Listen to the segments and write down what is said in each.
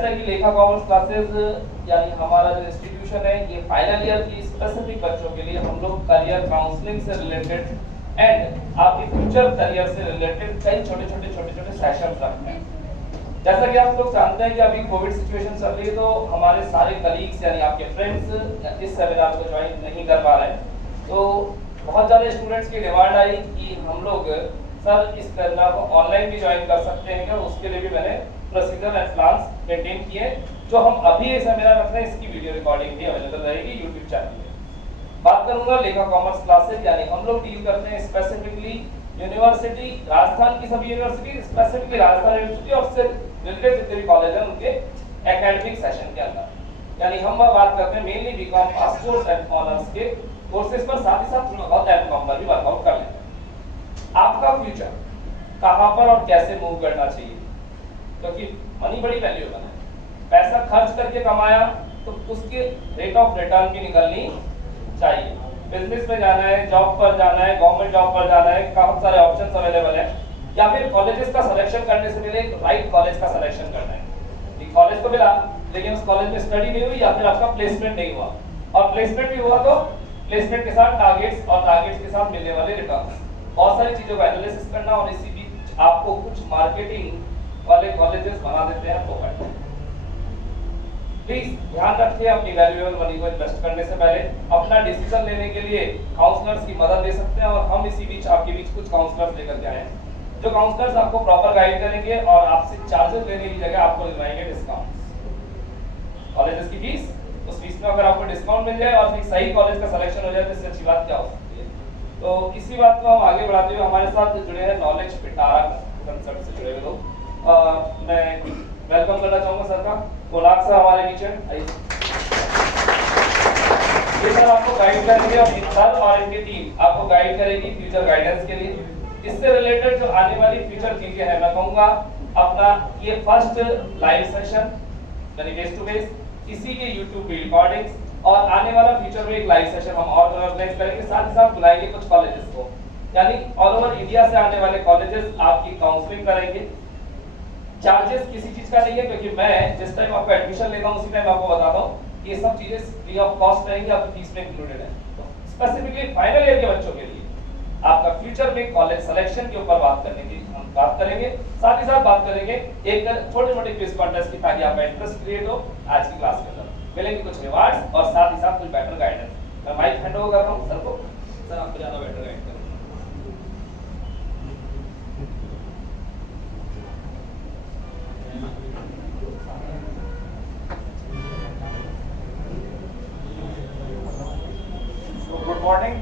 जैसा कि लेखा कॉमर्स क्लासेस यानी हमारा जो इंस्टीट्यूशन है ये फाइनल ईयर की स्पेसिफिक बच्चों के लिए हम लोग करियर काउंसलिंग से रिलेटेड एंड आपके फ्यूचर करियर से रिलेटेड कई छोटे-छोटे सेशंस रखते हैं। जैसा कि आप लोग जानते हैं कि अभी कोविड सिचुएशन चल रही है तो हमारे सारे कलीग्स यानी आपके फ्रेंड्स इस सेमिनार को ज्वाइन नहीं कर पा रहे हैं। तो बहुत ज़्यादा स्टूडेंट्स की डिमांड आई कि हम लोग सर इस सेमिनार को ऑनलाइन भी ज्वाइन कर सकते हैं क्या, उसके लिए भी मैंने प्रोसीजर एंड प्लान्स मेंटेन किए। जो हम अभी ये सेमिनार रख रहे हैं इसकी वीडियो रिकॉर्डिंग भी अवेलेबल रहेगी यूट्यूब चैनल पे। बात करूंगा लेखा कॉमर्स क्लासेस यानी हम लोग डील करते हैं स्पेसिफिकली यूनिवर्सिटी, राजस्थान की सभी यूनिवर्सिटी, स्पेसिफिकली राजस्थान यूनिवर्सिटी और उससे रिलेटेड जितने भी कॉलेज हैं उनके एकेडमिक सेशन के अंदर। यानी हम बात करते हैं mainly BCom pass course and honours के कोर्सेज पर, साथ ही साथ थोड़ा बहुत एमकॉम पर भी वर्कआउट कर लेते हैं। आपका फ्यूचर कहां पर और कैसे मूव करना चाहिए, क्योंकि मनी बड़ी वैल्यूएबल है। पैसा खर्च करके कमाया तो उसके रेट ऑफ रिटर्न भी निकलनी चाहिए। बिजनेस में जाना है, जॉब पर जाना है, गवर्नमेंट जॉब पर जाना है, काफी सारे ऑप्शंस अवेलेबल है। या फिर कॉलेजेस का सिलेक्शन करने से पहले एक राइट कॉलेज का सिलेक्शन करना है। एक कॉलेज तो मिला लेकिन उस कॉलेज में स्टडी नहीं हुई या फिर आपका प्लेसमेंट नहीं हुआ, और प्लेसमेंट भी हुआ तो प्लेसमेंट के साथ टारगेट्स और टारगेट्स के साथ मिलने वाले रिटर्न, बहुत सारी चीजों का एनालिसिस करना। और इसी बीच आपको कुछ मार्केटिंग वाले कॉलेजेस बना देते हैं प्रोफाइल। प्लीज ध्यान रखिए अपनी वैल्यूएबल मनी को इन्वेस्ट करने से पहले अपना डिसीजन लेने के लिए काउंसलर्स की मदद ले सकते हैं, और हम इसी बीच आपके बीच कुछ काउंसलर्स लेकर के आए हैं जो काउंसलर्स आपको प्रॉपर गाइड करेंगे और आपसे चार्जेस लेने की जगह आपको दिलवाएंगे डिस्काउंट। कॉलेजेस की फीस, उस फीस में अगर आपको डिस्काउंट मिल जाए और फिर सही कॉलेज का सिलेक्शन हो जाए तो इससे अच्छी बात क्या हो सकती है। तो इसी बात को हम आगे बढ़ाते हुए हमारे साथ जुड़े हैं नॉलेज पिटारा कंसेप्ट से जुड़े हुए लोग। मैं वेलकम करना चाहूंगा सर का, कोलाक सर हमारे बीच हैं। ये सर आपको गाइड करेंगे और सर और इनकी टीम आपको गाइड करेगी फ्यूचर गाइडेंस के लिए। इससे रिलेटेड जो आने वाली फ्यूचर चीजें हैं, मैं कहूंगा अपना ये फर्स्ट लाइव सेशन यानी फेस टू फेस, इसी के यूट्यूब पे रिकॉर्डिंग्स और आने वाला फ्यूचर में एक लाइव सेशन हम और ऑर्गेनाइज करेंगे, साथ ही साथ बुलाएंगे कुछ कॉलेजेस को, यानी ऑल ओवर इंडिया से आने वाले कॉलेजेस आपकी काउंसलिंग करेंगे। चार्जेस किसी चीज का नहीं है, क्योंकि मैं जिस टाइम आपको एडमिशन लेता हूं उसी टाइम आपको बताता हूं ये सब चीजें फ्री ऑफ कॉस्ट रहेंगी, आपकी फीस में इंक्लूडेड है। तो स्पेसिफिकली फाइनल ईयर के बच्चों के लिए आपका फ्यूचर में कॉलेज सिलेक्शन के ऊपर बात करने की हम बात करेंगे, साथ ही साथ बात करेंगे एक छोटे-छोटे क्विज कॉन्टेस्ट की, ताकि आपका इंटरेस्ट क्रिएट हो। आज की क्लास के अंदर मिलेंगे कुछ रिवार्ड्स और साथ ही साथ कुछ बेटर गाइडेंस। मैं माइक हैंड ओवर कर रहा हूं सर को, सर आपको ज्यादा बेटर गाइड करेंगे। Good morning.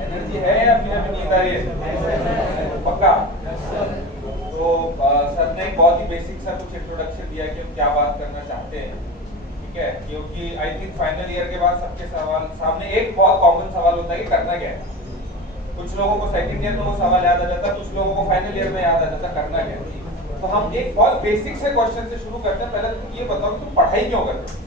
एनर्जी है या फिर अभी नींद आ रही है? पक्का? तो सर ने बहुत ही बेसिक सा कुछ इंट्रोडक्शन दिया कि हम क्या बात करना चाहते हैं, ठीक है? क्योंकि आई थिंक फाइनल ईयर के बाद सबके सामने एक बहुत कॉमन सवाल होता है कि करना क्या है। कुछ लोगों को सेकंड ईयर में वो सवाल याद आ जाता है, कुछ लोगों को फाइनल ईयर में याद आ जाता करना क्या है। तो हम एक बहुत बेसिक से क्वेश्चन से शुरू करते हैं। पहले तुम ये बताओ कि तुम पढ़ाई क्यों करते हो।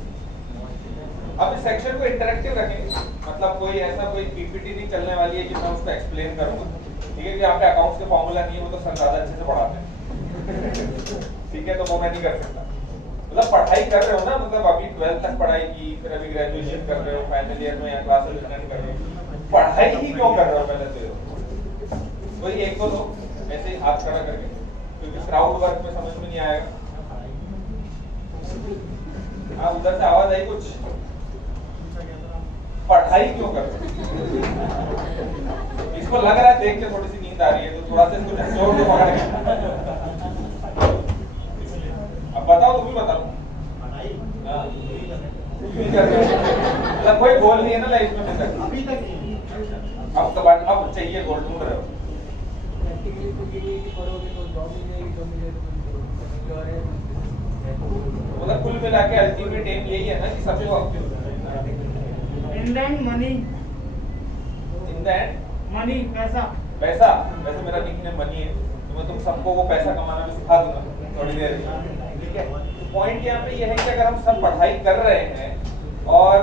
अब इस सेक्शन को इंटरेक्टिव रखेंगे, मतलब कोई ऐसा कोई पीपीटी नहीं चलने वाली है कि मैं उसको एक्सप्लेन करूंगा, ठीक है? कि आपके अकाउंट्स के फॉर्मूला नहीं है, वो तो सर ज्यादा अच्छे से पढ़ाते हैं, ठीक है? तो वो मैं नहीं कर सकता। मतलब पढ़ाई कर रहे हो ना, मतलब अभी 12th तक पढ़ाई की, फिर अभी ग्रेजुएशन कर रहे हो, फाइनल ईयर में यहाँ क्लासेस अटेंड कर रहे हो, पढ़ाई ही क्यों कर रहे हो पहले तो कोई एक दो लोग ऐसे ही हाथ खड़ा करके, क्योंकि क्राउड वर्क में समझ में नहीं आएगा। हाँ, उधर से आवाज आई कुछ, पढ़ाई क्यों कर रहे हो? इसको लग रहा है देख के थोड़ी सी नींद आ रही है, तो थोड़ा सा इसको जोर से पकड़ के अब बताओ, तुम ही बताओ। मतलब कोई गोल नहीं है ना लाइफ में अभी तक। अब चाहिए गोल, ढूंढ रहे हो। मतलब कुल मिला के अल्टीमेट एम यही है ना कि सबसे In the end, money. In the end, money, पैसा। पैसा, वैसे मेरा निकनेम मनी है, तो मैं तुम सबको वो पैसा कमाना भी सिखा दूंगा थोड़ी देर, ठीक है? तो पॉइंट यहाँ पे ये है कि अगर हम सब पढ़ाई कर रहे हैं और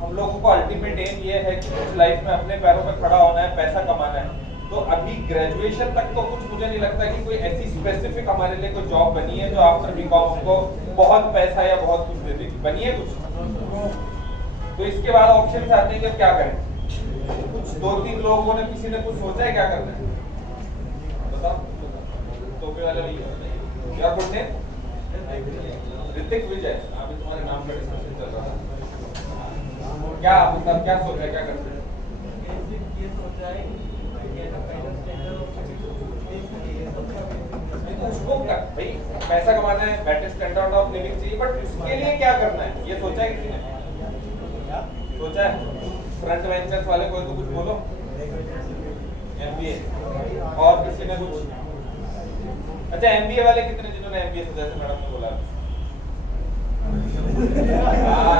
हम लोगों को अल्टीमेट एम ये है कि कुछ लाइफ में अपने पैरों पे खड़ा होना है, पैसा कमाना है, तो अभी ग्रेजुएशन तक तो कुछ मुझे नहीं लगता कि कोई ऐसी स्पेसिफिक हमारे लिए कोई जॉब बनी है जो आफ्टर बीकॉम हमको बहुत पैसा या बहुत कुछ दे देगी, बनी है कुछ? तो इसके बाद ऑप्शन आते हैं कि क्या करें। कुछ 2-3 लोगों ने, किसी ने कुछ सोचा है क्या करना है? बताओ। टोपी वाला नहीं क्या बोलते हैं? ऋतिक विजय, अभी तुम्हारे नाम का डिस्कशन चल रहा था। क्या मतलब क्या सोचा है, क्या करते हैं? ये सोचा है उसको भाई पैसा कमाना है, बेटर स्टैंडर्ड ऑफ लिविंग चाहिए, बट उसके लिए क्या करना है ये सोचा है किसी ने? सोचा है? फ्रंट वेंचर्स वाले कोई तो कुछ बोलो। एमबीए और किसी ने कुछ? अच्छा एमबीए वाले कितने जिन्होंने एमबीए सोचा है? मैडम ने बोला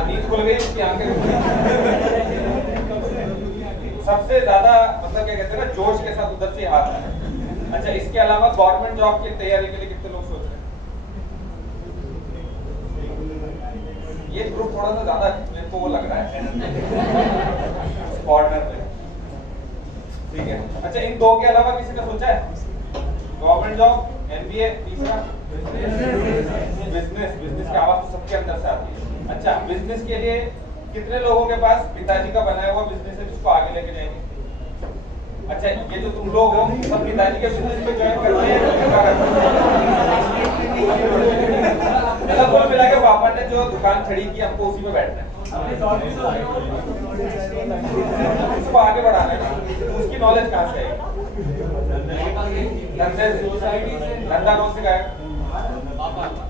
नींद खुल गई उसकी आंखें। सबसे ज्यादा मतलब क्या कहते हैं ना, जोश के साथ उधर से हाथ है। अच्छा इसके अलावा गवर्नमेंट जॉब की तैयारी के लिए कितने लोग सोच रहे हैं? ये ग्रुप थोड़ा सा ज्यादा मेरे को वो लग रहा है कॉर्नर में, ठीक है। अच्छा इन दो के अलावा किसी ने सोचा है? गवर्नमेंट जॉब, एमबीए, तीसरा बिजनेस। बिजनेस की आवाज तो सबके अंदर से आती है। अच्छा बिजनेस के लिए कितने लोगों के पास पिताजी का बनाया हुआ बिजनेस है जिसको आगे लेके जाएंगे? अच्छा ये जो तुम लोग हो सब पिताजी के बिजनेस में ज्वाइन करते हैं? मतलब कुल मिला के पापा ने जो दुकान खड़ी की हमको उसी में बैठना है, उसको आगे बढ़ाना है ना। उसकी नॉलेज कहाँ से आएगी? धंधा कौन से गायब?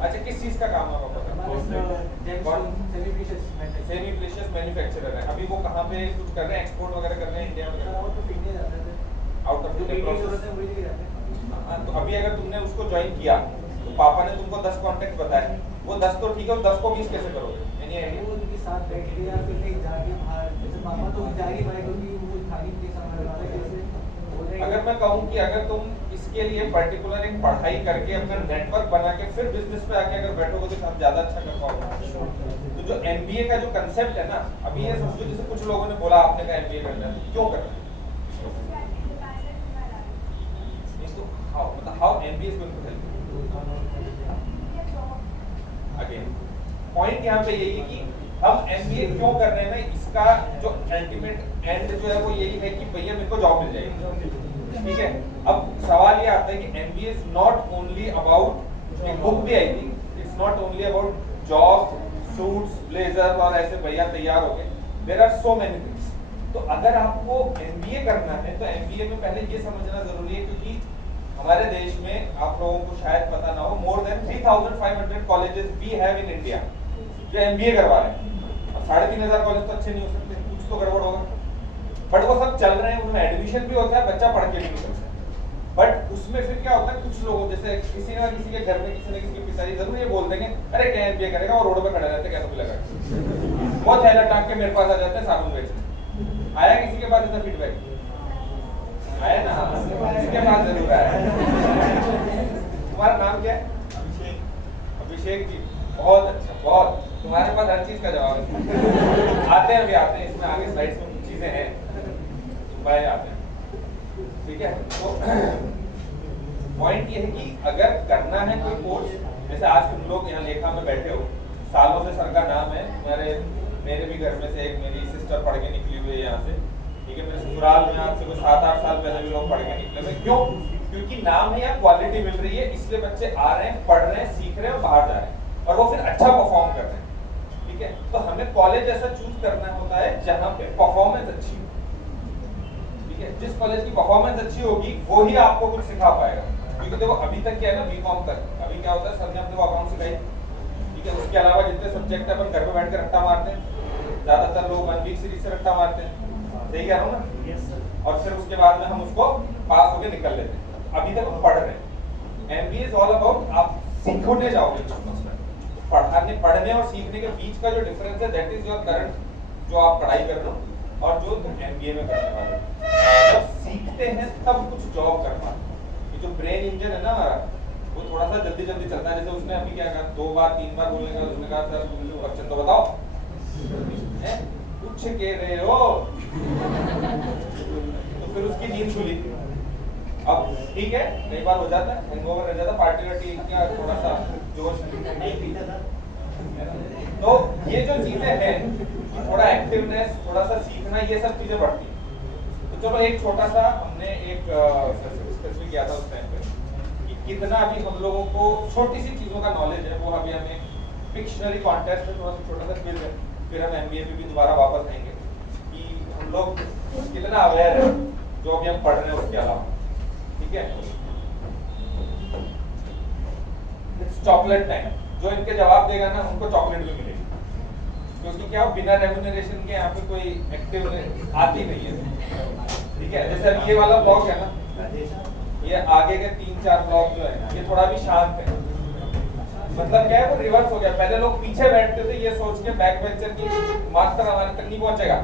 अच्छा किस चीज का काम है पापा का? सेमी प्रेशियस मैन्युफैक्चरर है। अभी वो कहाँ पे कुछ कर रहे हैं, एक्सपोर्ट वगैरह कर रहे हैं इंडिया में? Out of India. तो अभी अगर तुमने उसको ज्वाइन किया तो पापा ने तुमको 10 कॉन्टेक्ट बताए, वो 10 तो ठीक है, वो 10 को 20 कैसे करोगे? यानी आइडिया वो उनके साथ बैठ के या फिर कहीं जाके बाहर, जैसे पापा तो जाएंगे भाई क्योंकि वो खाली नहीं समझ रहा है कैसे। अगर मैं कहूँ कि अगर तुम इसके लिए पर्टिकुलर एक पढ़ाई करके अपना नेटवर्क बना के फिर बिजनेस पे आके अगर बैठोगे तो आप ज्यादा अच्छा कर पाओगे। तो जो एमबीए का जो कंसेप्ट है ना, अभी ये समझो जैसे कुछ लोगों ने बोला आपने कहा एमबीए करना है, क्यों करना है? How MBA is going to help you? Again, point यहाँ पे यही है कि हम एमबीए क्यों कर रहे हैं ना, इसका जो अल्टीमेट एंड जो है वो यही है कि भैया मेरे को जॉब मिल जाएगी, ठीक है। अब सवाल ये आता है कि MBA is not only about, एक बुक भी आई थी, it's not only about job, suits, blazer और ऐसे भैया तैयार हो गए। There are so many things. तो अगर आपको एमबीए करना है तो एमबीए में पहले ये समझना जरूरी है, क्योंकि हमारे देश में आप लोगों को शायद पता ना हो, more than 3500 colleges we have in India जो एमबीए करवा रहे हैं। अब 3500 कॉलेज तो अच्छे नहीं हो सकते, कुछ तो गड़बड़ होगा, बट वो सब चल रहे हैं, उनमें एडमिशन भी होता है, बच्चा पढ़ के भी निकलता है। बट उसमें फिर क्या होता है, कुछ लोगों जैसे किसी ना किसी के घर में किसी न किसी के पिताजी जरूर ये बोल देंगे अरे क्या एमबीए करेगा, और रोड पे खड़े रहते क्या तो लगा बहुत थैला टांग के मेरे पास आ जाते हैं साबुन बेचने। आया किसी के पास ऐसा फीडबैक? आया ना, इसके पास जरूर आया। तुम्हारा नाम क्या है? अभिषेक जी, बहुत अच्छा, बहुत। तुम्हारे पास हर चीज का जवाब है। आते हैं, अभी आते हैं, इसमें आगे स्लाइड्स में कुछ चीजें हैं, भाई आते हैं, ठीक है। तो पॉइंट ये है कि अगर करना है कोई कोर्स, जैसे आज तुम लोग यहाँ लेखा में बैठे हो, सालों से सर का नाम है, मेरे भी घर में से एक मेरी सिस्टर पढ़ के निकली हुई है यहाँ से, ठीक है। मेरे ससुराल में आपसे कोई 7-8 साल पहले भी लोग पढ़ के निकले हुए। क्यों? क्योंकि नाम है या क्वालिटी मिल रही है, इसलिए बच्चे आ रहे हैं, पढ़ रहे हैं, सीख रहे हैं और बाहर जा रहे हैं, और वो फिर अच्छा परफॉर्म कर रहे हैं, ठीक है। तो हमें कॉलेज ऐसा चूज करना होता है जहाँ पे परफॉर्मेंस अच्छी हो, ठीक है। जिस कॉलेज की परफॉर्मेंस अच्छी होगी वो ही आपको कुछ सिखा पाएगा, क्योंकि देखो अभी तक क्या है ना, बीकॉम तक अभी क्या होता है, सर ने अपने अकाउंट सिखाई, ठीक है। उसके अलावा जितने सब्जेक्ट है अपन घर में बैठ कर रट्टा मारते हैं, ज्यादातर लोग 1 वीक सीरीज से रट्टा मारते हैं, सही कह रहा हूँ ना, और फिर उसके बाद में हम उसको पास होके निकल लेते हैं। अभी तक हम पढ़ रहे हैं। एमबीए इज ऑल अबाउट आप सीखने जाओगे, पढ़ने और सीखने के बीच का जो डिफरेंस है, दैट इज योर करंट, जो आप पढ़ाई कर रहे हो और जो तुम एमबीए में करने वाले हो। जब सीखते हैं तब कुछ जॉब कर पाते हैं। ये जो ब्रेन इंजन है ना हमारा, वो थोड़ा सा जल्दी जल्दी चलता है। जैसे उसने अभी क्या कहा, 2 बार 3 बार बोलने का, उसने कहा सर क्वेश्चन तो बताओ, पूछ के रहे हो, तो फिर उसकी नींद खुली, अब ठीक है, कई बार हो जाता है, हैंगओवर रह जाता, पार्टी वार्टी क्या थोड़ा सा जोश नहीं पीता था। तो ये जो चीजें हैं, थोड़ा एक्टिवनेस, थोड़ा सा सीखना, ये सब चीजें बढ़ती हैं। तो चलो एक छोटा सा हमने एक डिस्कस भी किया था उस टाइम पे कि कितना अभी हम लोगों को छोटी सी चीजों का नॉलेज है, वो अभी हमें पिक्शनरी कॉन्टेस्ट में थोड़ा सा छोटा सा क्विज है, फिर हम एमबीए पे भी दोबारा वापस आएंगे कि हम लोग कितना अवेयर है जो अभी हम पढ़ रहे हैं उसके अलावा। ठीक है, चॉकलेट टाइम, जो इनके जवाब देगा ना उनको चॉकलेट भी मिलेगी, क्योंकि क्या बिना रेम्यूनरेशन के यहाँ पे कोई एक्टिव आती नहीं है। ठीक है, जैसे अब ये वाला ब्लॉक है ना, ये आगे के 3-4 ब्लॉक जो है ये थोड़ा भी शांत है, मतलब क्या है वो रिवर्स हो गया। पहले लोग पीछे बैठते थे ये सोच के बैक बेंचर की मास्टर हमारे तक नहीं पहुंचेगा,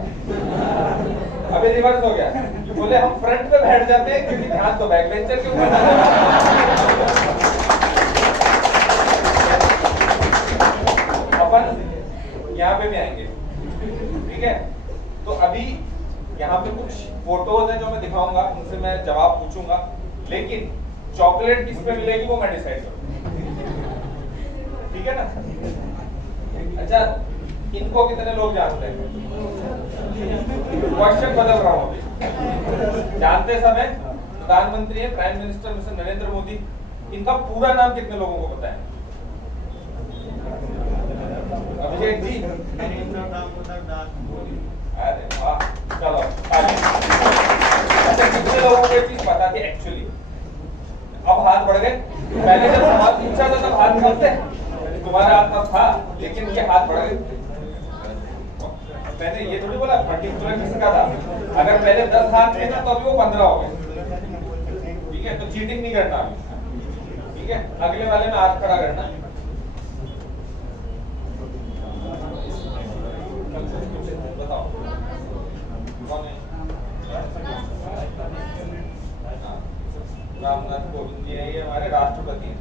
अभी रिवर्स हो गया, बोले हम फ्रंट पे बैठ जाते हैं क्योंकि ध्यान तो बैक बेंचर के ऊपर। अपन यहाँ पे भी आएंगे। ठीक है, तो अभी यहाँ पे कुछ फोटोज हैं जो मैं दिखाऊंगा, उनसे मैं जवाब पूछूंगा, लेकिन चॉकलेट किस पे मिलेगी वो मैं डिसाइड करूंगा। ठीक है ना? अच्छा, इनको कितने लोग जानते हैं? क्वेश्चन बदल रहा हूं अभी। जानते समय प्रधानमंत्री है prime minister mister Narendra Modi, इनका पूरा नाम कितने लोगों को पता है? अभिषेक जी, अरे वाह, चलो अच्छा, कितने लोगों को ये चीज पता थी एक्चुअली? अब हाथ बढ़ गए, पहले जब सवाल पूछा था तब हाथ कम थे, तुम्हारा हाथ तब था, लेकिन ये हाथ बढ़ गए। मैंने ये थोड़ी बोला पर्टिकुलर किसका था, अगर पहले 10 हाथ थे ना तो अभी वो 15 हो गए। ठीक है, तो चीटिंग नहीं करना अभी। ठीक है, अगले वाले में हाथ खड़ा करना। बताओ कौन है? रामनाथ कोविंद जी है, ये हमारे राष्ट्रपति हैं।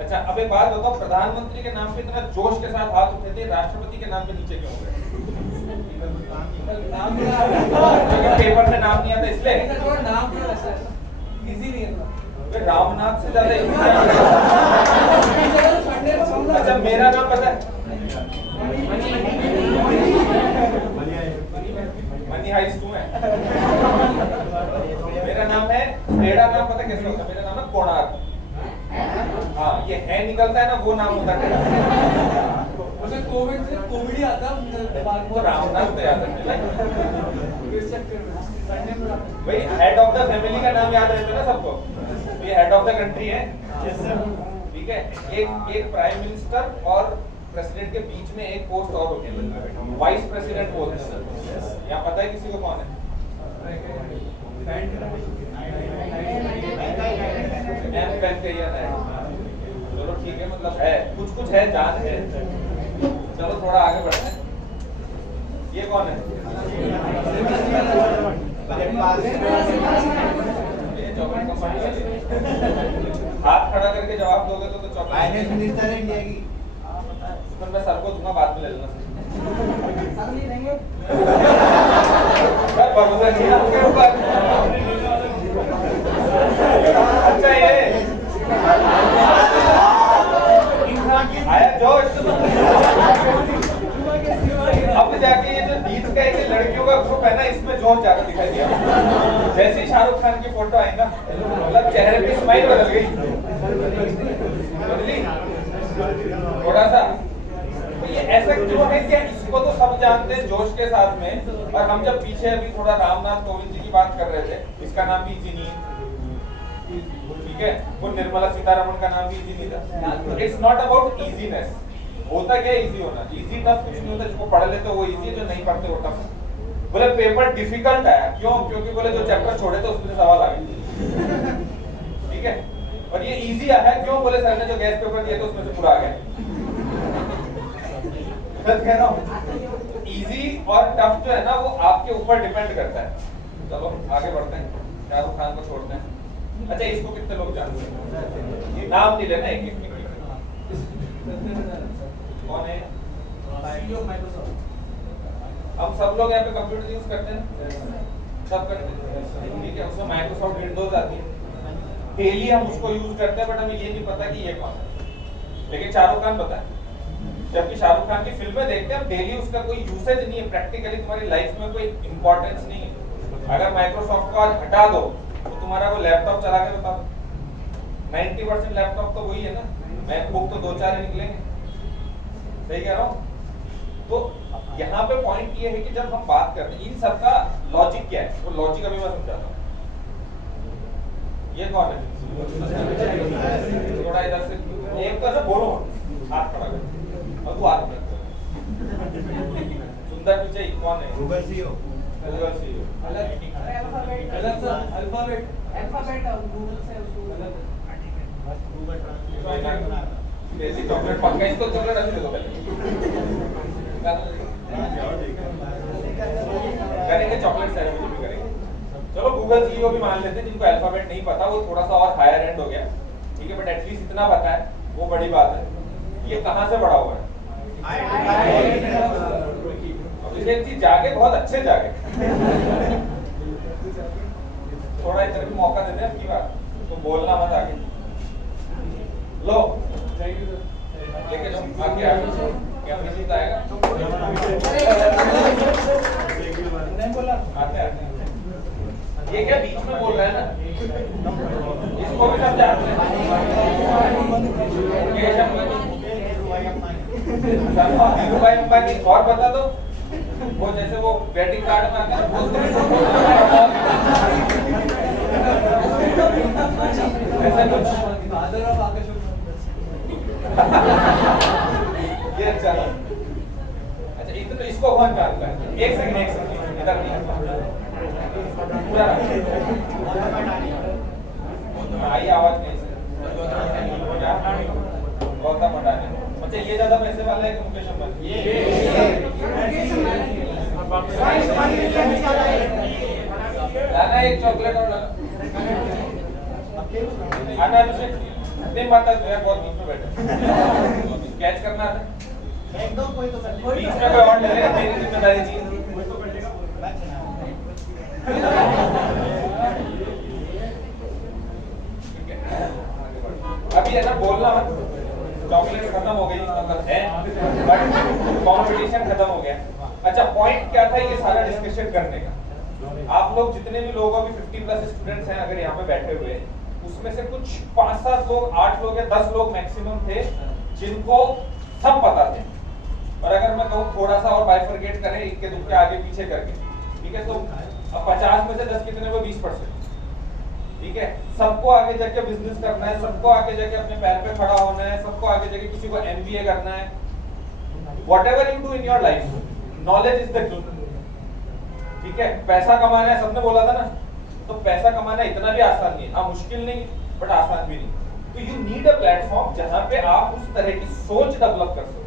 अच्छा, अब एक बात बताओ, प्रधानमंत्री के नाम पे इतना जोश के साथ हाथ उठे थे, राष्ट्रपति के नाम पे नीचे क्यों हो गए? पेपर में नाम नहीं आता इसलिए। नाम इजी नहीं है, रामनाथ से ज्यादा अच्छा, मेरा नाम पता है? मनी हाइस्ट हूँ मैं। मेरा नाम है, मेरा नाम पता कैसे होता है? मेरा नाम है कोणार्क। हाँ, ये है निकलता है ना, वो नाम होता है। मुझे कोविड से कॉमेडी आता है दिमाग में, रामनाथ तो याद है भाई, हेड ऑफ द फैमिली का नाम याद रहता है ना सबको, ये हेड ऑफ द कंट्री है। ठीक है, एक प्राइम मिनिस्टर और प्रेसिडेंट के बीच में एक पोस्ट और होती है, वाइस प्रेसिडेंट बोलते हैं। यहाँ पता है किसी को कौन है? एम वेंकैया नायडू। चलो ठीक है, मतलब है कुछ है, जान है। चलो थोड़ा आगे बढ़ते हैं। ये कौन है? ये चॉकलेट कंपनी है। हाथ खड़ा करके जवाब दोगे तो चॉकलेट। फाइनेंस मिनिस्टर है इंडिया की। तो मैं सर को दूंगा, बाद में ले लेना। सर नहीं देंगे। भरोसा नहीं है आपके ऊपर। अच्छा, ये आया जोश। अब जाके ये जो जीत का एक लड़कियों का ग्रुप है ना, इसमें जोश ज्यादा दिखाई दिया। जैसे ही शाहरुख खान की फोटो आई ना, मतलब चेहरे पे स्माइल बदल गई, बदली थोड़ा सा। तो ये ऐसा क्यों है? क्या इसको तो सब जानते हैं जोश के साथ में, और हम जब पीछे अभी थोड़ा रामनाथ कोविंद जी की बात कर रहे थे, इसका नाम भी इजी नहीं है। ठीक है, वो निर्मला सीतारमण का नाम भी इजी नहीं था। It's not about easiness. होता क्या इजी होना, इजी टफ कुछ नहीं होता, जिसको पढ़ लेते वो इजी है, जो नहीं पढ़ते वो टफ। बोले पेपर डिफिकल्ट है, क्यों? क्योंकि बोले जो चैप्टर छोड़े थे उसमें सवाल आ गए। ठीक है, और ये इजी आया क्यों? बोले सर ने जो गैस पेपर दिया था उसमें से पूरा आ गया। कह रहा हूँ, इजी और टफ जो है ना वो आपके ऊपर डिपेंड करता है। चलो आगे बढ़ते हैं, शाहरुख खान को छोड़ते हैं। अच्छा, इसको कितने लोग जानते हैं? नाम नहीं लेना, एक एक कौन है? हम सब लोग यहाँ पे कंप्यूटर यूज करते हैं, सब करते हैं। ठीक है, उसमें माइक्रोसॉफ्ट विंडोज आती है, डेली हम उसको यूज करते हैं, बट हमें ये नहीं पता कि ये कौन है। लेकिन शाहरुख खान पता है, जबकि शाहरुख खान की फिल्में देखते हैं हम डेली, उसका कोई यूसेज नहीं है, प्रैक्टिकली तुम्हारी लाइफ में कोई इंपॉर्टेंस नहीं है। अगर माइक्रोसॉफ्ट को आज हटा दो तो तुम्हारा वो लैपटॉप चला के बता दो, 90% लैपटॉप तो वही है ना, मैकबुक तो 2-4 ही निकलेंगे। सही कह रहा हूँ? तो यहाँ पे पॉइंट ये है कि जब हम बात करते हैं इन सबका लॉजिक क्या है, वो लॉजिक अभी मैं समझाता हूँ। ये कौन है? थोड़ा इधर से एक तो ऐसे बोलो, हाथ खड़ा कर और तू हाथ कर। सुंदर पिचाई कौन है? Google CEO. Google CEO. Alphabet Google से गूगल ट्रांसलेट बना देसी चॉकलेट पक्का, इसको चॉकलेट अभी दे दो पहले। करेंगे चॉकलेट सेरेमनी भी करेंगे। चलो गूगल सीईओ भी मान लेते हैं, जिनको अल्फाबेट नहीं पता वो थोड़ा सा और हायर एंड हो गया, ठीक है, बट एटलीस्ट इतना पता है, वो बड़ी बात है। ये कहाँ से बड़ा हुआ है? अभिषेक जी जागे, बहुत अच्छे जागे। थोड़ा इधर भी मौका देते हैं आपकी बात, तो बोलना मत आगे। लो लेके जाओ आगे, आगे क्या अभिषेक आएगा? नहीं बोला आते आते ये क्या बीच में बोल रहा है ना, इसको भी सब जानते हैं। धीरूभाई अंबानी और बता दो, वो जैसे वो वेडिंग कार्ड में आता है ऐसा कुछ। फादर ऑफ आकाश ये अच्छा इतना तो इसको कौन जानता है? एक सेकंड इधर नहीं पूरा आई आवाज नहीं गौतम अडानी। अच्छा ये ज्यादा पैसे वाला है कि मुकेश अंबानी? लाना एक चॉकलेट और आना अभिषेक, नहीं माता तो यार बहुत बीच में बैठे, कैच करना था एकदम कोई तो बीच में कोई और ले लेगा, मेरी जिम्मेदारी थी। अभी है ना बोलना मत, चॉकलेट खत्म हो गई है बट कंपटीशन खत्म हो गया। अच्छा पॉइंट क्या था ये सारा डिस्कशन करने का? आप लोग जितने भी लोग अभी 50+ स्टूडेंट्स हैं अगर यहाँ पे बैठे हुए, उसमें से कुछ 5-7 लोग, 8 लोग या 10 लोग मैक्सिमम थे जिनको सब पता थे। और अगर मैं कहूँ थोड़ा सा और बाइफरकेट करें इनके दुख आगे पीछे करके, ठीक है, तो 50 में से 10 कितने को? 20%, ठीक है। सबको आगे जाके बिजनेस करना है, सबको आगे जाके अपने पैर पे खड़ा होना है, सबको आगे जाके किसी को MBA करना है। Whatever you do in your life, knowledge is the key, ठीक है। पैसा कमाना है, सबने बोला था ना, तो पैसा कमाना इतना भी आसान नहीं है। हाँ मुश्किल नहीं बट आसान भी नहीं। तो यू नीड अ प्लेटफॉर्म जहां पे आप उस तरह की सोच डेवलप कर सको।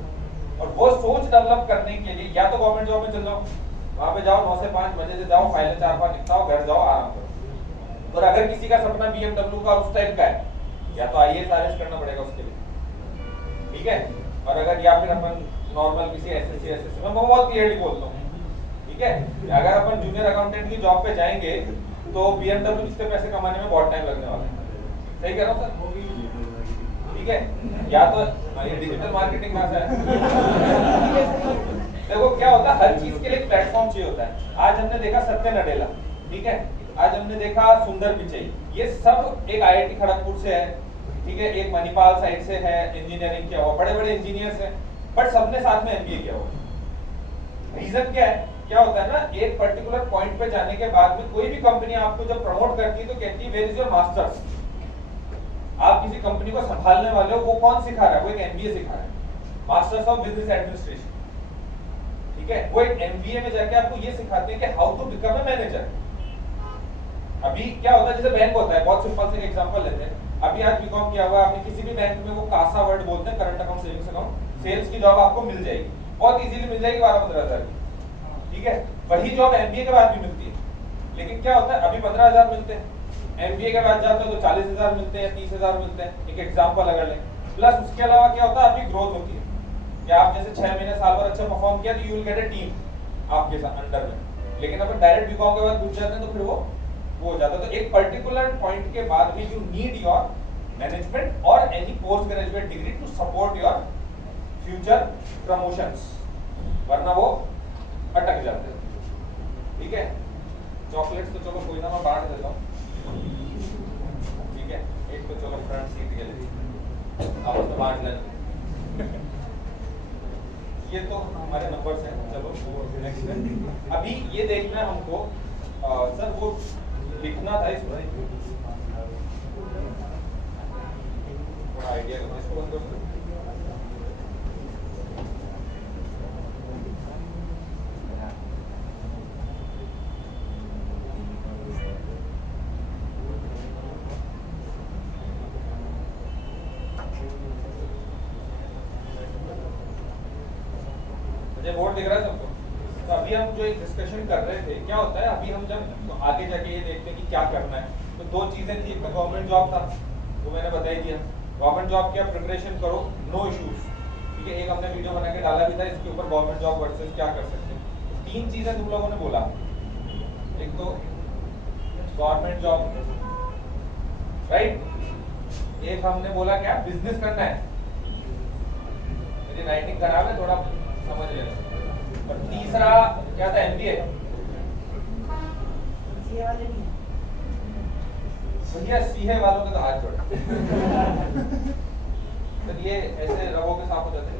और वो सोच डेवलप करने के लिए या तो गवर्नमेंट जॉब में चल जाओ, वहां पे जाओ 9 से 5 बजे से जाओ, फाइलें 4-5 निपटाओ, घर जाओ, आराम करो। और अगर किसी का सपना BMW का उस टाइप का है, या तो IAS RS करना पड़ेगा उसके लिए, ठीक है। और अगर या फिर अपन नॉर्मल किसी SSC SSC में, मैं बहुत क्लियरली बोलता हूँ, ठीक है, अगर अपन जूनियर अकाउंटेंट की जॉब पे जाएंगे तो BMW जितने पैसे कमाने में बहुत टाइम लगने वाला है। सही कह रहा हूँ सर? ठीक है, या तो ये डिजिटल मार्केटिंग कहाँ से है? देखो क्या होता है, हर चीज के लिए एक प्लेटफॉर्म चाहिए होता है। आज हमने देखा सत्य नडेला, ठीक है, आज हमने देखा सुंदर पिचाई, ये सब एक IIT खड़गपुर से है, ठीक है, एक मणिपाल साइड से है, इंजीनियरिंग किया हुआ, बड़े-बड़े इंजीनियर्स हैं, बट सबने साथ में MBA किया हुआ। रीजन क्या है? क्या होता है ना, एक पर्टिकुलर पॉइंट पे जाने के बाद में कोई भी कंपनी आपको जब प्रमोट करती है तो कहती है वेयर इज योर मास्टर्स। आप किसी कंपनी को संभालने वाले हो, वो कौन सिखा रहा है? वो एक MBA सिखा रहा है, मास्टर्स ऑफ बिजनेस एडमिनिस्ट्रेशन, ठीक है। वो एक MBA में जाके आपको ये सिखाते हैं कि how to become a manager. अभी क्या होता है, जैसे बैंक होता है, बहुत सिंपल से एग्जांपल लेते हैं। अभी आज बीकॉम किया हुआ आपने, किसी भी बैंक में वो कासा वर्ड बोलते हैं, current account, savings account, sales की जॉब आपको मिल जाएगी, बहुत इजीली मिल जाएगी, 12-15 हजार की, ठीक है। वही जॉब MBA के बाद भी मिलती है, लेकिन क्या होता है, अभी 15,000 मिलते हैं, MBA के बाद जाते हो तो 40,000 मिलते हैं, 30,000 मिलते हैं, एक एग्जाम्पल अगर लें। प्लस उसके अलावा क्या होता है, आपकी ग्रोथ होती है कि आप जैसे 6 महीने साल भर अच्छा परफॉर्म किया तो you will get a team आपके साथ अंडर में। लेकिन अगर डायरेक्ट बीकॉम के बाद घुस जाते हैं तो फिर वो वो हो जाता है। तो एक पर्टिकुलर पॉइंट के बाद में यू नीड योर मैनेजमेंट और any post graduate degree to support your future promotions, वरना वो अटक जाते हैं। ठीक है, चॉकलेट्स तो चलो कोई ना, मैं बांट देता हूँ। ठीक है, एक तो चलो फ्रंट सीट के लिए आप तो बांट लेना। ये तो हमारे नंबर्स हैं। चलो नेक्स्ट है, अभी ये देखना है हमको सर वो लिखना था इसमें थोड़ा आइडिया करना, इसको बंद कर दो। बोर्ड दिख रहा है सबको? तो अभी हम जो एक डिस्कशन कर रहे थे, क्या होता है अभी हम जब आगे जाके ये देखते हैं कि क्या करना है, तो दो चीजें थी। एक तो गवर्नमेंट जॉब था, वो मैंने बता ही दिया। गवर्नमेंट जॉब की आप प्रिपरेशन करो, नो इश्यूज। ठीक है, एक हमने वीडियो बना के डाला भी था इसके ऊपर, गवर्नमेंट जॉब वर्सेस क्या कर सकते हैं। तो तीन चीजें तुम लोगों ने बोला, एक तो गवर्नमेंट जॉब, राइट। एक हमने बोला क्या, बिजनेस करना है। मेरी राइटिंग खराब है, थोड़ा समझ लेना। और तीसरा क्या था, एमबीए। भैया सीए वालों के तो हाथ जोड़े। तो ये ऐसे रगों के साफ हो जाते हैं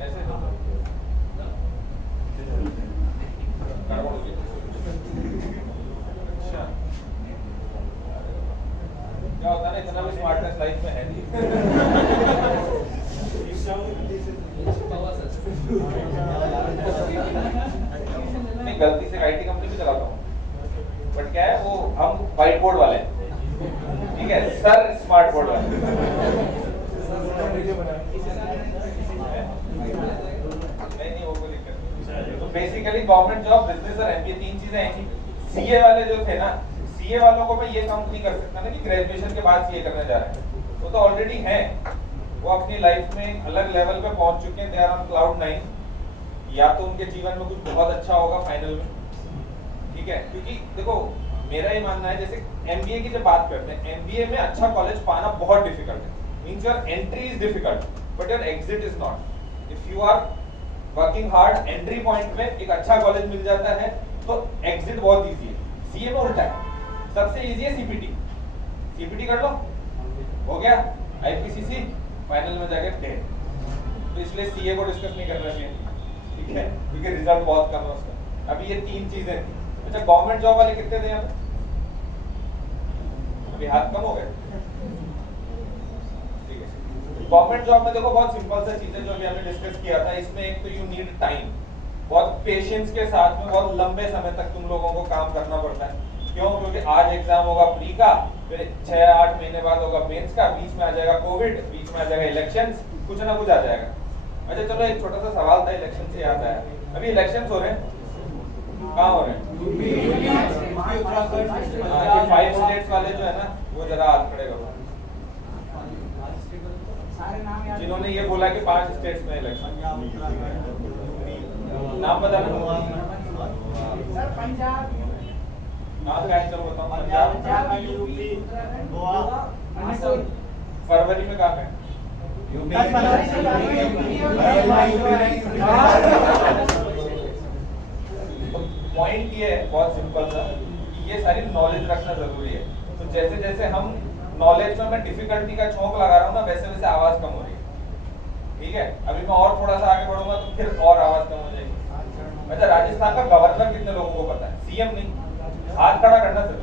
ऐसे अच्छा, क्या होता है ना, इतना भी स्मार्टनेस लाइफ में है नहीं। नहीं, गलती से आईटी कंपनी भी चलाता हूँ, बट क्या है वो हम व्हाइट बोर्ड वाले हैं। ठीक है सर, स्मार्ट बोर्ड वाले। नहीं वो कोई दिक्कत नहीं। तो बेसिकली गवर्नमेंट जॉब, बिजनेस और एमबीए, तीन चीजें हैं। सीए वाले जो थे ना, सीए वालों को मैं ये काउंट नहीं कर सकता ना कि ग्रेजुएशन के बाद सीए करने जा रहे हैं, वो तो ऑलरेडी हैं, वो अपनी लाइफ में अलग लेवल पे पहुंच चुके हैं, दे आर ऑन क्लाउड 9। या तो उनके जीवन में कुछ बहुत अच्छा होगा फाइनल में। ठीक है, क्योंकि देखो मेरा ही मानना है, जैसे एमबीए की जब बात करते हैं, एमबीए में अच्छा कॉलेज पाना बहुत डिफिकल्ट है। Means your entry is difficult but your exit is not. If you are working hard, entry point में एक अच्छा कॉलेज मिल जाता है तो एग्जिट बहुत इजी है। सीए में उल्टा है, सबसे इजी है सीपीटी। सीपीटी कर लो, हो गया, आईपीसीसी फाइनल में जाके डेट। तो इसलिए सीए को डिस्कस नहीं करना चाहिए, ठीक है, क्योंकि रिजल्ट बहुत कम है उसका। अभी ये तीन चीजें थी। अच्छा, गवर्नमेंट जॉब वाले कितने थे यहाँ पे? अभी हाथ कम हो गए। ठीक है, गवर्नमेंट जॉब में देखो बहुत सिंपल सा चीजें जो अभी हमने डिस्कस किया था, इसमें एक तो यू नीड टाइम, बहुत पेशेंस के साथ में बहुत लंबे समय तक तुम लोगों को काम करना पड़ता है। क्यों? क्योंकि आज एग्जाम होगा प्री का, फिर 6-8 महीने बाद होगा मेंस का, बीच में आ जाएगा कोविड, बीच में आ जाएगा इलेक्शंस, कुछ ना कुछ आ जाएगा। अच्छा चलो, एक छोटा सा सवाल था इलेक्शन से याद आया, अभी इलेक्शंस हो रहे हैं, कहाँ हो रहे हैं? 5 स्टेट्स वाले जो है ना, वो जरा हाथ खड़े करो जिन्होंने ये बोला कि 5 स्टेट्स में इलेक्शन। नाम बताना। सर पंजाब, नाम क्या है, चलो बताओ। पंजाब, यूपी, गोवा, फरवरी में कहाँ है? पॉइंट ये है बहुत सिंपल सा, कि ये सारी नॉलेज रखना जरूरी है। तो जैसे जैसे हम नॉलेज में मैं डिफिकल्टी का छोंक लगा रहा हूँ ना, वैसे वैसे आवाज कम हो रही है। ठीक है, अभी मैं और थोड़ा सा आगे बढ़ूंगा तो फिर और आवाज कम हो जाएगी। अच्छा, राजस्थान का गवर्नर कितने लोगों को पता है? सीएम नहीं, हाथ खड़ा करना सिर्फ।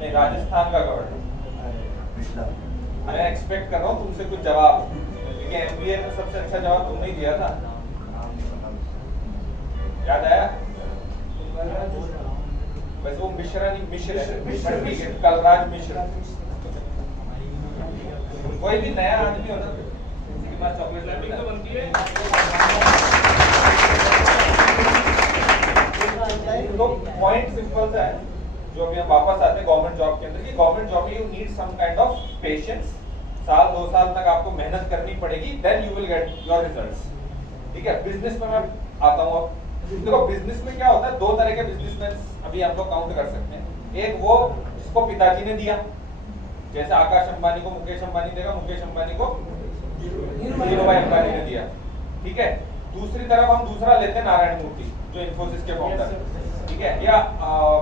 नहीं, राजस्थान का गवर्नर। मैं एक्सपेक्ट कर रहा हूँ तुमसे कुछ जवाब, क्योंकि एमबीए में सबसे अच्छा जवाब तुमने ही दिया था। याद आया? वैसे वो मिश्रा नहीं, मिश्र है, ठीक है, कलराज मिश्र। कोई भी नया आदमी होता है चॉकलेट तो बनती है। तो पॉइंट सिंपल सा है, जो अभी हम वापस आते हैं गवर्नमेंट जॉब के अंदर, कि गवर्नमेंट जॉब में you need some kind of patience. 1-2 साल तक आपको मेहनत करनी पड़ेगी, then you will get your results. ठीक है, बिजनेस में मैं आता हूँ अब। देखो बिजनेस में क्या होता है, दो तरह के बिजनेसमैन अभी हम लोग काउंट कर सकते हैं। एक वो जिसको पिताजी ने दिया, जैसे आकाश अंबानी को मुकेश अंबानी देगा, मुकेश अंबानी को धीरूभाई अंबानी ने दिया, ठीक है। दूसरी तरफ हम दूसरा लेते हैं नारायण मूर्ति जो इन्फोसिस के फाउंडर, ठीक है, या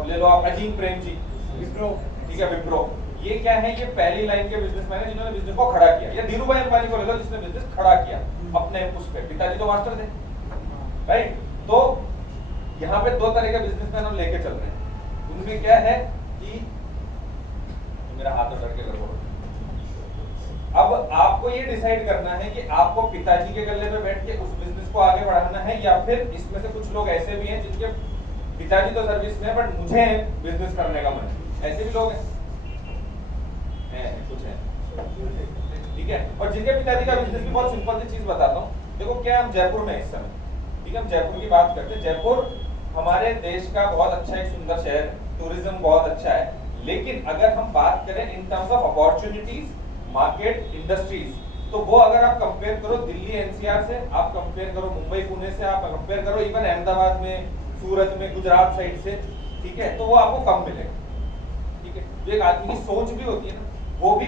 ले लो आप अजीम प्रेम जी, विप्रो, ठीक है, विप्रो। ये क्या है, ये पहली लाइन के बिजनेसमैन है जिन्होंने बिजनेस को खड़ा किया। या धीरूभाई अंबानी को ले लो जिसने बिजनेस खड़ा किया अपने उस पे, पिताजी तो मास्टर थे, राइट। तो यहाँ पे दो तरह के बिजनेसमैन हम लेके चल रहे हैं। उनमें क्या है कि मेरा हाथ उठा के गड़बड़, अब आपको ये डिसाइड करना है कि आपको पिताजी के गले पे बैठ के उस बिजनेस को आगे बढ़ाना है, या फिर इसमें से कुछ लोग ऐसे भी हैं जिनके पिताजी तो सर्विस में है बट मुझे बिजनेस करने का मन है, ऐसे भी लोग हैं कुछ हैं, ठीक है। और जिनके पिताजी का बिजनेस भी बहुत सिंपल सी चीज बताता हूँ। देखो क्या हम जयपुर में इस समय, ठीक है, हम जयपुर की बात करते हैं। जयपुर हमारे देश का बहुत अच्छा एक सुंदर शहर है, टूरिज्म बहुत अच्छा है, लेकिन अगर हम बात करें in terms of opportunities, market, industries, तो वो अगर आप कंपेयर करो दिल्ली एनसीआर से, आप कंपेयर करो मुंबई पुणे से, आप कंपेयर करो इवन अहमदाबाद में, सूरत में, गुजरात साइड से, ठीक है, तो वो आपको कम मिलेगा, ठीक है। जो एक आदमी की सोच भी होती है ना, वो भी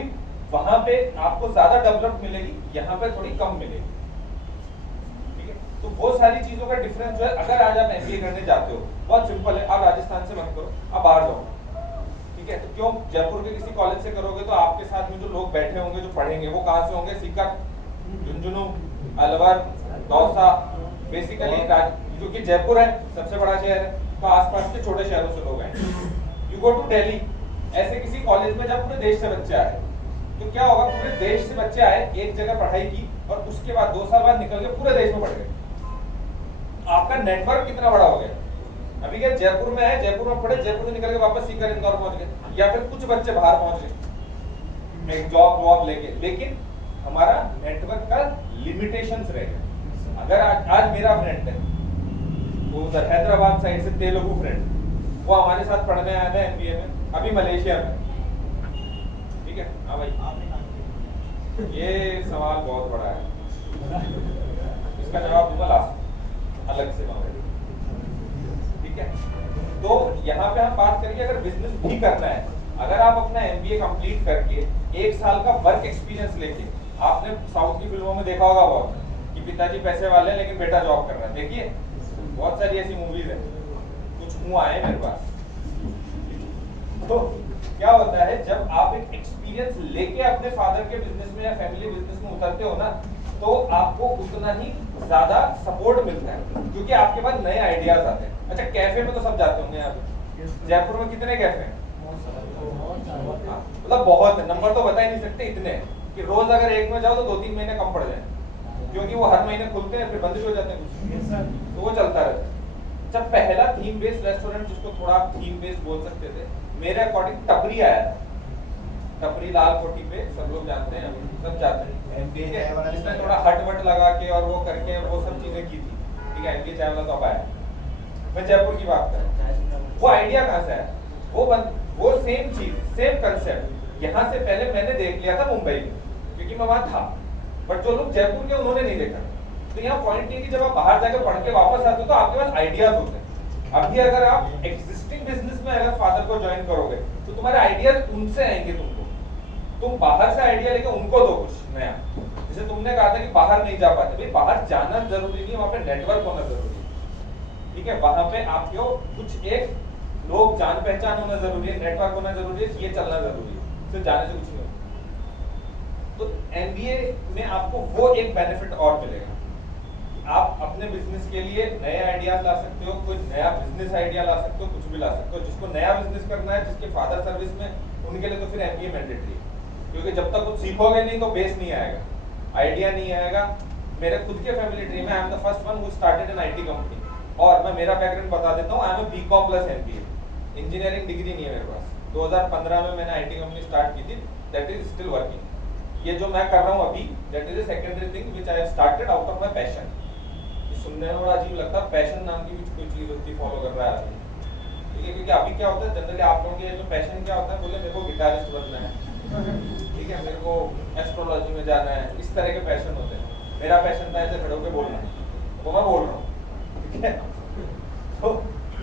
वहां पे आपको ज्यादा डेवलप मिलेगी, यहाँ पे थोड़ी कम मिलेगी, ठीक है। तो वो सारी चीजों का डिफरेंस जो है, अगर आज आप एमबीए करने जाते हो, बहुत सिंपल है, आप राजस्थान से मत करो, आप बाहर जाओ, ठीक है। तो क्यों जयपुर के किसी कॉलेज से करोगे तो आपके साथ में जो लोग बैठे होंगे, जो पढ़ेंगे, वो कहाँ से होंगे, सीकर, झुंझुनू, अलवर, दौसा, बेसिकली क्योंकि जयपुर है सबसे बड़ा शहर है, तो आसपास के छोटे शहरों से लोग आए। यू गो टू दिल्ली, ऐसे किसी कॉलेज में जब पूरे देश से बच्चे आए, तो क्या होगा, पूरे देश से बच्चे आए, एक जगह पढ़ाई की, और उसके बाद 2 साल बाद निकल के पूरे देश में पढ़ गए। आपका नेटवर्क कितना बड़ा हो गया। अभी क्या जयपुर में है, जयपुर में पढ़े, जयपुर से निकल के वापस सीकर इंदौर पहुंच गए, या फिर कुछ बच्चे बाहर पहुंच गए एक जॉब वॉब लेके, लेकिन हमारा नेटवर्क का लिमिटेशंस रह गए। अगर आज मेरा फ्रेंड है, वो उधर हैदराबाद साइड से तेलुगु फ्रेंड, वो हमारे साथ पढ़ने आया था एमबीए में, अभी मलेशिया में, ठीक है। हाँ भाई, ये सवाल बहुत बड़ा है, इसका जवाब दूंगा लास्ट अलग से, ठीक है। तो यहाँ पे हम बात करेंगे, अगर बिजनेस भी करना है, अगर आप अपना एमबीए कंप्लीट करके 1 साल का वर्क एक्सपीरियंस लेके, आपने साउथ की फिल्मों में देखा होगा बहुत कि पिताजी पैसे वाले हैं लेकिन बेटा जॉब कर रहा है, देखिए बहुत सारी ऐसी मूवीज है, कुछ मुंह आए मेरे पास। तो क्या होता है, जब आप एक एक्सपीरियंस लेके अपने फादर के बिजनेस में या फैमिली बिजनेस में उतरते हो ना, तो आपको उतना ही ज्यादा सपोर्ट मिलता है, क्योंकि आपके पास नए आइडियाज आते हैं। अच्छा, कैफे में तो सब जाते होंगे यहाँ पे, जयपुर में कितने कैफे हैं, मतलब बहुत है, नंबर तो बता ही नहीं सकते, इतने कि रोज अगर एक में जाओ तो 2-3 महीने कम पड़ जाए, क्योंकि वो हर महीने खुलते हैं फिर बंद भी हो जाते हैं, तो वो चलता रहता है। जब पहला थीम बेस्ड रेस्टोरेंट, जिसको थोड़ा आप थीम बेस्ड बोल सकते थे, मेरे अकॉर्डिंग टपरी आया था, टपरी लाल कोठी पे, सब लोग जानते हैं, सब जाते हैं, जिसने थोड़ा हट वट लगा के और वो करके वो सब चीजें की थी, ठीक है। एमबीए चाय वाला तो अब आया, मैं जयपुर की बात कर रहा हूँ। वो आइडिया कहाँ से आया, वो सेम चीज, सेम कंसेप्ट यहाँ से पहले मैंने देख लिया था मुंबई में, क्योंकि मैं वहां था, बट जो लोग जयपुर के उन्होंने नहीं देखा। तो यहाँ पॉइंट ये कि जब आप बाहर जाकर पढ़ के वापस आते हो तो आपके पास आइडियाज होते हैं। अभी अगर आप एग्जिस्टिंग बिजनेस में अगर फादर को ज्वाइन करोगे तो तुम्हारे आइडियाज उनसे आएंगे, तुम बाहर से आइडिया लेके उनको दो कुछ नया। जैसे तुमने कहा था कि बाहर नहीं जा पाते, भाई बाहर जाना जरूरी नहीं है, वहां पे नेटवर्क होना जरूरी है, ठीक है। वहां पे आपको कुछ एक लोग जान पहचान होना जरूरी है, नेटवर्क होना जरूरी है, ये चलना जरूरी है, सिर्फ जाने से कुछ नहीं होता। तो एमबीए में आपको वो एक बेनिफिट और मिलेगा, आप अपने बिजनेस के लिए नए आइडियाज ला सकते हो, कोई नया बिजनेस आइडिया ला सकते हो, कुछ भी ला सकते हो। जिसको नया बिजनेस करना है, जिसके फादर सर्विस में, उनके लिए तो फिर एमबीए मैंडेटरी है, क्योंकि जब तक कुछ सीखोगे नहीं तो बेस नहीं आएगा, आइडिया नहीं आएगा। मेरे खुद के फैमिली ट्री में I am the first one who started an IT company, और मैं मेरा बैकग्राउंड बता देता हूँ, I am BCom plus MBA, engineering degree नहीं है मेरे पास। 2015 में मैंने आईटी कंपनी स्टार्ट की थी, दैट इज स्टिल वर्किंग। ये जो मैं कर रहा हूँ अभी, that is a secondary thing which I have started out of my passion. सुनने में बड़ा अजीब लगता है, पैशन नाम की भी कोई चीज होती है, फॉलो कर रहा है आदमी, ठीक है। क्योंकि अभी क्या होता है जनरली आप लोगों के जो पैशन क्या होता है, बोले मेरे को गिटारिस्ट बनना है, ठीक है, मेरे को एस्ट्रोलॉजी में जाना है, इस तरह के पैशन होते हैं। मेरा पैशन था ऐसे खड़े होकर बोलना, वो मैं बोल रहा हूँ, ठीक है, तो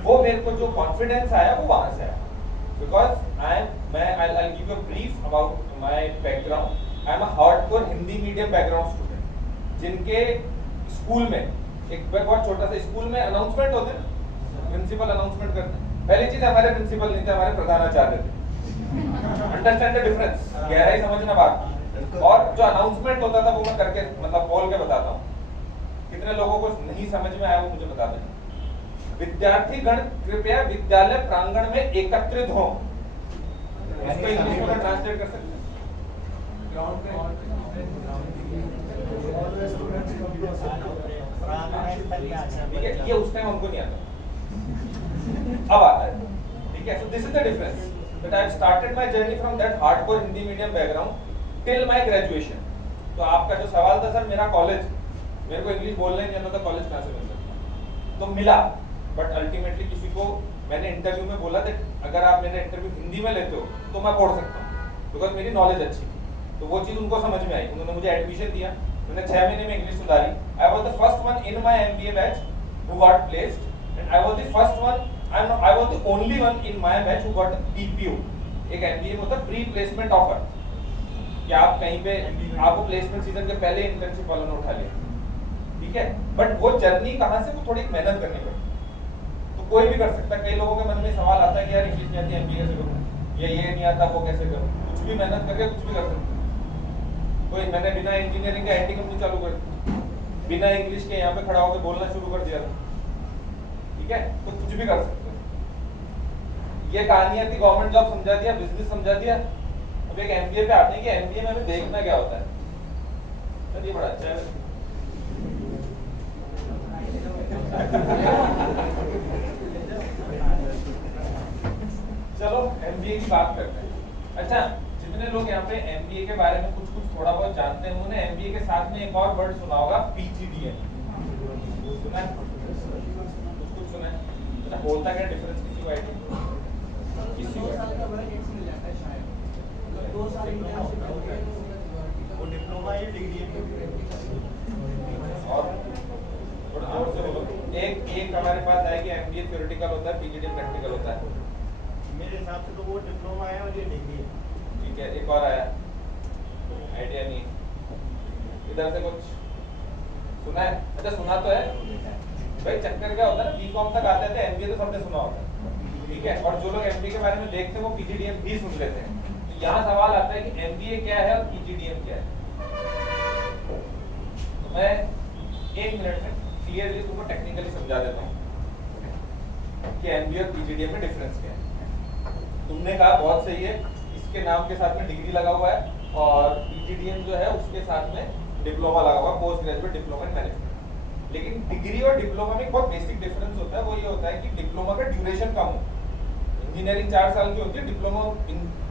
वो मेरे को जो कॉन्फिडेंस आया वो वहां से आया, because I give a brief about my background. I am a hardcore Hindi medium background student, जिनके स्कूल में एक बहुत छोटा सा स्कूल में अनाउंसमेंट होते हैं, प्रिंसिपल अनाउंसमेंट करते हैं। पहली चीज हमारे प्रिंसिपल नहीं थे, हमारे प्रधानाचार्य थे। अंडरस्टैंड द डिफरेंस, गहराई समझना बात। और जो अनाउंसमेंट होता था वो मैं करके मतलब बोल के बताता हूँ, कितने लोगों को नहीं समझ में आया वो मुझे बता दें। विद्यार्थी गण कृपया विद्यालय प्रांगण में एकत्रित हो, इसको इंग्लिश में ट्रांसलेट कर सकते हैं। ठीक है, ये उस टाइम हमको नहीं आता, अब आता है। ठीक है, so this is the difference that I have started my journey from that hardcore Hindi medium background till my graduation। तो आपका जो सवाल था सर, मेरा कॉलेज, मेरे को इंग्लिश बोलना ही नहीं आता था, कॉलेज कहाँ से मिल सकता? तो मिला, बट अल्टीमेटली किसी को मैंने इंटरव्यू में बोला था अगर आप मेरा इंटरव्यू हिंदी में लेते हो तो मैं पढ़ सकता हूँ, बिकॉज मेरी नॉलेज अच्छी थी। तो वो चीज़ उनको समझ में आई, उन्होंने मुझे एडमिशन दिया, मैंने 6 महीने में इंग्लिश सुधारी। I was the first one in my MBA batch who got placed and I was the first one, I was the only one in my batch who got PPO। एक MBA में होता है pre placement offer, कि आप कहीं पे आपको placement season के पहले इंटर्नशिप वालों ने उठा लिया। ठीक है, बट वो जर्नी कहाँ से, वो थोड़ी मेहनत करनी पड़ती। तो कोई भी कर सकता है। कई लोगों के मन में सवाल आता है कि यार इंग्लिश नहीं आती MBA कैसे करूँ, या ये नहीं आता वो कैसे करूँ। कुछ भी मेहनत करके कुछ भी कर सकते हैं। कोई मैंने बिना इंजीनियरिंग का IT कंपनी चालू कर दी, बिना इंग्लिश के यहाँ पे खड़ा होकर बोलना शुरू कर दिया था। ठीक है, तो कुछ भी कर सकते हैं। ये कहानियां थी, गवर्नमेंट जॉब समझा दिया, बिजनेस समझा दिया। अब एक MBA पे आते हैं कि MBA में हमें देखना क्या होता है। सर ये बड़ा अच्छा है। चलो MBA की बात करते हैं। अच्छा, जितने लोग यहाँ पे MBA के बारे में कुछ कुछ थोड़ा बहुत जानते हैं, उन्होंने MBA के साथ में एक और वर्ड सुना होगा, PGDM। सुना है? कुछ सुना है? अच्छा, होता क्या डिफरेंस, किसी को आइडिया? किसी को? वो डिप्लोमा या डिग्री और थोड़ा जोर से बोलो। एक हमारे पास है कि MBA थ्योरेटिकल होता है, PGDM प्रैक्टिकल होता है। मेरे हिसाब से तो वो डिप्लोमा है और ये डिग्री है। ठीक है, एक और आया, आइडिया नहीं, इधर से कुछ सुना है? अच्छा सुना तो है भाई। चक्कर क्या होता है ना, B.Com तक आते थे, MBA तो सबने सुना होता है। ठीक है, और जो लोग MBA के बारे में देखते हैं वो PGDM भी सुन लेते हैं। तो यहाँ सवाल आता है कि MBA क्या है और PGDM क्या है। तो मैं 1 मिनट में क्लियरली तुमको टेक्निकली समझा देता हूँ कि MBA और PGDM में डिफरेंस क्या है। तुमने कहा बहुत सही है, इसके नाम के साथ में डिग्री लगा हुआ है, और PGDM जो है उसके साथ में डिप्लोमा लगा हुआ है, post graduate diploma in management. लेकिन डिग्री और डिप्लोमा में बहुत बेसिक डिफरेंस होता है, वो ये होता है कि डिप्लोमा का ड्यूरेशन कम हो। इंजीनियरिंग 4 साल की होती है, डिप्लोमा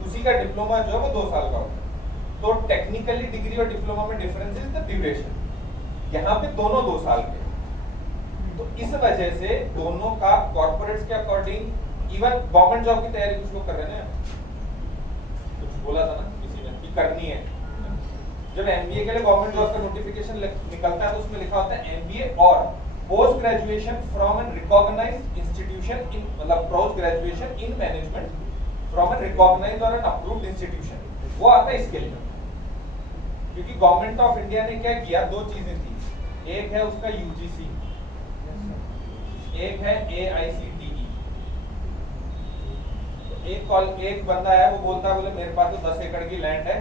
उसी का डिप्लोमा जो है वो 2 साल का होता है। तो टेक्निकली डिग्री और डिप्लोमा में डिफरेंस इज द ड्यूरेशन। यहाँ पे दोनों 2 साल के, तो इस वजह से दोनों का कॉर्पोरेट्स के अकॉर्डिंग, इवन गवर्नमेंट जॉब की तैयारी कुछ लोग कर रहे हैं, कुछ बोला था ना किसी ने कि करनी है। जब MBA के लिए गवर्नमेंट जॉब का नोटिफिकेशन निकलता है तो उसमें लिखा होता है MBA और post graduation from an recognized institution in, मतलब post graduation in management from an recognized और एन अप्रूव्ड इंस्टीट्यूशन, वो आता है इसके लिए। क्योंकि गवर्नमेंट ऑफ इंडिया ने क्या किया, 2 चीजें थी, एक है उसका UGC, एक है AICTE। एक बंदा है, वो बोलता है बोले मेरे पास तो 10 एकड़ की लैंड है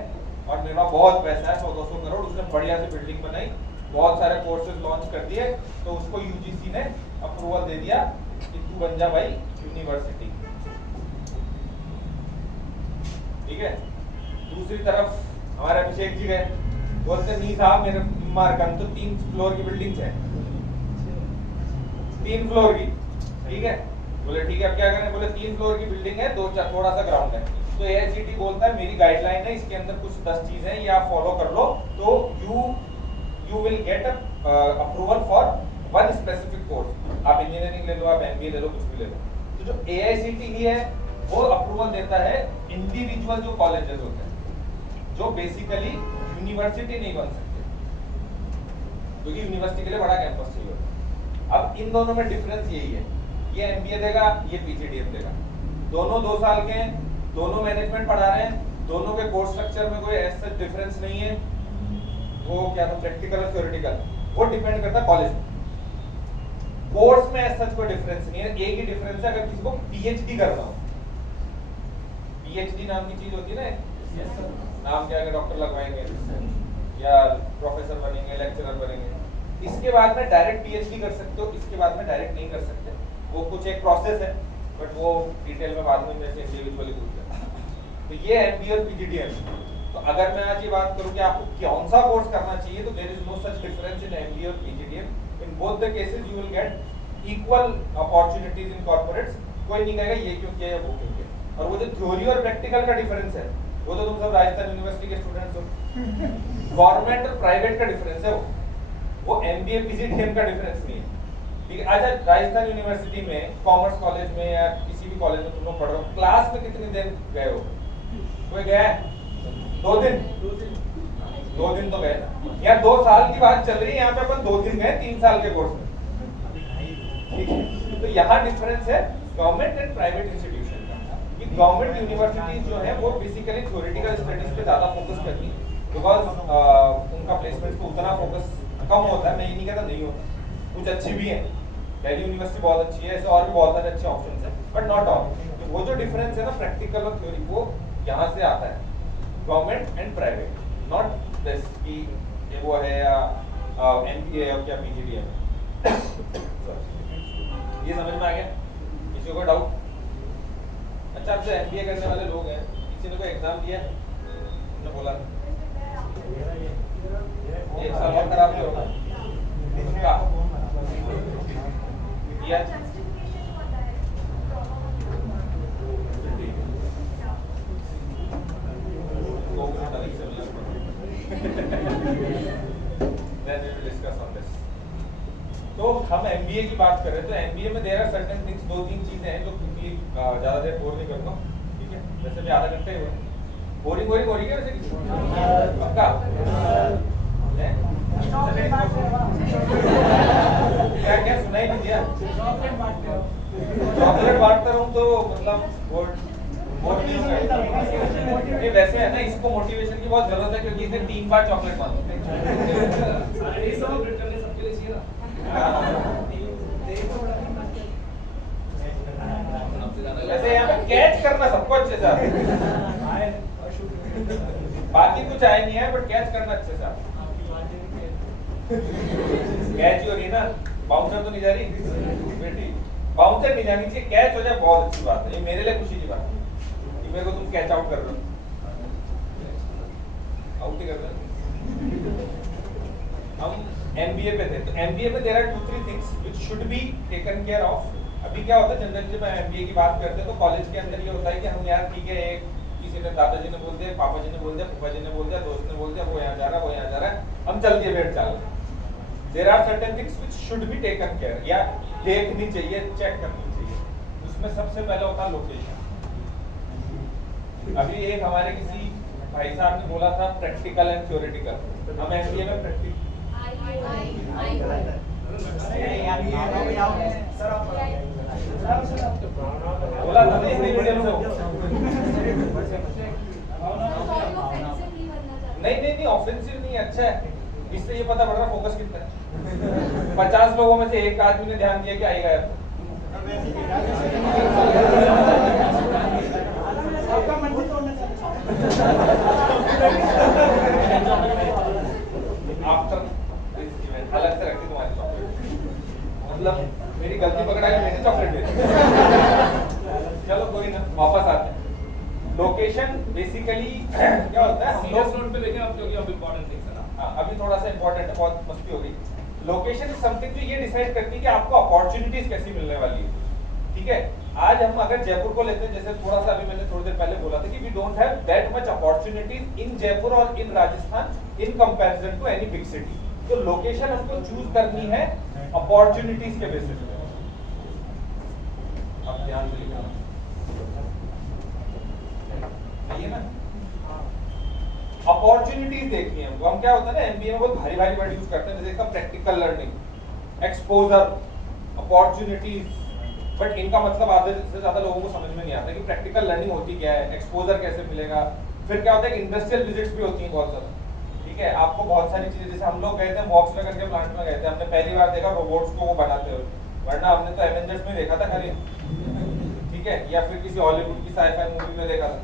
और मेरे पास बहुत पैसा है, 100-200 करोड़, उसने बढ़िया से बिल्डिंग बनाई, बहुत सारे कोर्सेज लॉन्च कर दिए, तो उसको UGC ने अप्रूवल दे दिया कि तू बन जा भाई यूनिवर्सिटी। ठीक है, दूसरी तरफ हमारे अभिषेक जी गए, बोलते नहीं साहब मेरे मार्कन तो 3 फ्लोर की बिल्डिंग है, 3 फ्लोर की। ठीक है, बोले ठीक है अब क्या करें, बोले 3 फ्लोर की बिल्डिंग है, 2-4 थोड़ा सा ग्राउंड है। तो AICTE बोलता है मेरी गाइडलाइन है, इसके अंदर कुछ 10 चीजें हैं, ये आप फॉलो कर लो, तो you will get approval for one specific course. आप इंजीनियरिंग ले लो, आप MBA ले लो, कुछ भी ले लो। तो जो AICTE है वो अप्रूवल देता है इंडिविजुअल जो कॉलेजेस होते हैं, जो बेसिकली यूनिवर्सिटी नहीं बन सकते, क्योंकि यूनिवर्सिटी के लिए बड़ा कैंपस चाहिए होता है। अब इन दोनों में डिफरेंस यही है, ये एमबीए देगा, ये पीजीडीएम देगा। दोनों 2 साल के हैं, दोनों मैनेजमेंट पढ़ा रहे हैं, दोनों के कोर्स स्ट्रक्चर में कोई ऐसा डिफरेंस नहीं है। वो क्या था, प्रैक्टिकल और थ्योरेटिकल, वो डिपेंड करता है कॉलेज में। कोर्स में ऐसा कोई डिफरेंस नहीं है। एक ही डिफरेंस है अगर किसी को पीएचडी करना हो, पीएचडी नाम की चीज होती है ना, नाम क्या है, डॉक्टर लगवाएंगे या प्रोफेसर बनेंगे, लेक्चरर बनेंगे, इसके बाद में डायरेक्ट पीएचडी कर सकते हो, इसके बाद में डायरेक्ट नहीं कर सकते। वो कुछ एक प्रोसेस है, बट वो डिटेल में बाद में जैसे इंडिविजुअली पूछते हैं। तो ये एमबीए और पीजीडीएम। तो अगर मैं आज ये बात करूं कि आपको कौन सा कोर्स करना चाहिए, तो there is no such difference in MBA और PGDM. In both the cases you will get equal opportunities in corporates. कोई नहीं कहेगा ये क्यों किया या वो क्यों किया। और वो जो थ्योरी और प्रैक्टिकल का डिफरेंस है, वो तो तुम सब राजस्थान यूनिवर्सिटी के स्टूडेंट्स हो। गवर्नमेंट और प्राइवेट का डिफरेंस है वो एमबीए पीजीडीएम का डिफरेंस नहीं है। ठीक है, अच्छा राजस्थान यूनिवर्सिटी में कॉमर्स कॉलेज में या किसी भी कॉलेज में तुम लोग पढ़ रहे हो, क्लास में कितनी देर गए हो? कोई गया है? 2 दिन? 2 दिन तो गए ना। या 2 साल की बात चल रही है, यहाँ पे अपन 2 दिन गए 3 साल के कोर्स में। ठीक है, तो यहाँ डिफरेंस है गवर्नमेंट एंड प्राइवेट इंस्टीट्यूशन का। कि गवर्नमेंट यूनिवर्सिटीज जो है वो बेसिकली थ्योरेटिकल स्टडीज पे ज्यादा फोकस करती है, बिकॉज उनका प्लेसमेंट पे उतना फोकस कम होता है। मैं ये नहीं कहता नहीं होता, कुछ अच्छी भी है, दिल्ली यूनिवर्सिटी बहुत अच्छी है, ऐसे और भी बहुत सारे अच्छे ऑप्शंस हैं, बट नॉट ऑल। तो वो जो डिफरेंस है ना प्रैक्टिकल और थ्योरी, वो यहाँ से आता है, government and private, not this कि ये वो है या एमबीए और क्या पीजीडीएम। ये समझ में आ गया? किसी को डाउट? अच्छा, अब जो एमबीए करने वाले लोग हैं, किसी ने कोई एग्जाम दिया? तुमने बोला एक साल और खराब नहीं होगा का दिया? तो हम एमबीए की बात कर रहे हैं, तो एमबीए में देयर आर सर्टेन थिंग्स, 2-3 चीजें हैं जो क्योंकि ज्यादा देर बोर नहीं करता, ठीक है? वैसे भी आधा घंटा ही हुआ, बोरिंग हो रही है वैसे पक्का है? क्या सुनाई नहीं दिया? चॉकलेट बांटता रहूं तो मतलब ये वैसे है ना, इसको मोटिवेशन की बहुत जरूरत है क्योंकि इसे 3 बार चॉकलेट मांगते वैसे यहाँ पे कैच करना सबको अच्छे से आता है, बाकी कुछ आए नहीं है बट कैच करना अच्छे से आता है। कैच ही हो रही ना, बाउंसर तो नहीं जा रही बेटी, बाउंसर नहीं जानी चाहिए, कैच हो जाए बहुत अच्छी बात है। ये मेरे लिए खुशी की बात है कि मेरे को तुम कैच आउट कर रहे हो, आउट ही कर रहे हो। हम एमबीए पे थे, तो एमबीए पे there are 2-3 things which should be taken care of. अभी क्या होता है जनरली जब एमबीए की बात करते हैं तो कॉलेज के अंदर ये होता है कि हम यार ठीक है, एक किसी ने दादाजी ने बोल दिया, पापा जी ने बोल दिया, फूफा जी ने बोल दिया, दोस्त ने बोल दिया, वो यहाँ जा रहा है, वो यहाँ जा रहा है, हम चल के बैठ चल। There are certain things which should be taken care, या देखनी चाहिए, चेक करनी चाहिए। उसमें सबसे पहले होता है लोकेशन। अभी एक हमारे किसी भाई साहब ने बोला था प्रैक्टिकल एंड थ्योरेटिकल, हम एमबीए में प्रैक्टिकल बोला था नहीं, मीडियम से नहीं ऑफेंसिव नहीं, अच्छा है, इससे ये पता पड़ रहा फोकस कितना है। 50 लोगों में से एक आदमी ने ध्यान दिया कि आएगा यार, आफ्टर अलग से रखी तुम्हारी चॉकलेट, मतलब मेरी गलती पकड़ा के मैंने चॉकलेट दे दी। चलो कोई ना, वापस आते हैं। लोकेशन बेसिकली क्या होता है, हम लोग नोट पे देखें अब, क्योंकि अब इंपॉर्टेंट थिंग्स है ना। अभी थोड़ा सा इंपॉर्टेंट है, बहुत मस्ती हो गई। लोकेशन इज समथिंग जो ये डिसाइड करती है कि आपको अपॉर्चुनिटीज कैसी मिलने वाली है। ठीक है, आज हम अगर जयपुर को लेते हैं, जैसे थोड़ा सा अभी मैंने थोड़ी देर पहले बोला था कि we don't have that much opportunities in Jaipur और in Rajasthan in comparison to any big city. तो लोकेशन हमको चूज करनी है अपॉर्चुनिटीज के बेसिस पे। अब ध्यान से लिखना है ना, अपॉर्चुनिटीज देखनी है हमको। हम क्या होता है ना एमबीए में बहुत भारी भारी वर्ड यूज करते हैं, जैसे इसका practical learning, exposure, opportunities, but इनका मतलब आधे से ज्यादा लोगों को समझ में नहीं आता कि प्रैक्टिकल लर्निंग होती क्या है, एक्सपोजर कैसे मिलेगा। फिर क्या होता है कि इंडस्ट्रियल विजिट्स भी होती हैं बहुत ज्यादा, ठीक है। आपको बहुत सारी चीजें, जैसे हम लोग गए थे वॉक्स करके प्लांट में गए थे, हमने पहली बार देखा रोबोट्स को वो बनाते हुए, वरना हमने तो एवेंजर्स में देखा था खाली, ठीक है, या फिर किसी हॉलीवुड की साइ-फाई मूवी में देखा था।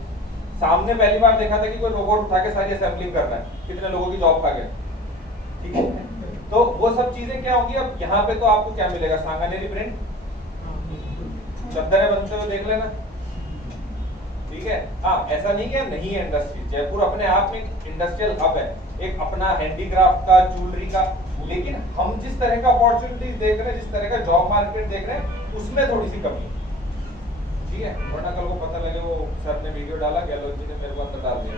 सामने पहली बार देखा था कि कोई रोबोट उठा के सारी असेंबलिंग कर रहा है, कितने लोगों की जॉब खा गया, ठीक है। तो वो सब चीजें क्या होगी, अब यहाँ पे तो आपको क्या मिलेगा, सांगानेरी प्रिंट, चद्दरें बनते हुए देख लेना, ठीक है। हाँ, ऐसा नहीं कि नहीं है इंडस्ट्री, जयपुर अपने आप में इंडस्ट्रियल हब है, एक अपना हैंडीक्राफ्ट का, ज्वेलरी का, लेकिन हम जिस तरह का अपॉर्चुनिटीज देख रहे हैं, जिस तरह का जॉब मार्केट देख रहे हैं, उसमें थोड़ी सी कमी है, ठीक है। वरना कल को पता लगे वो सर ने वीडियो डाला, गहलोत जी ने मेरे को अंदर डाल दिया।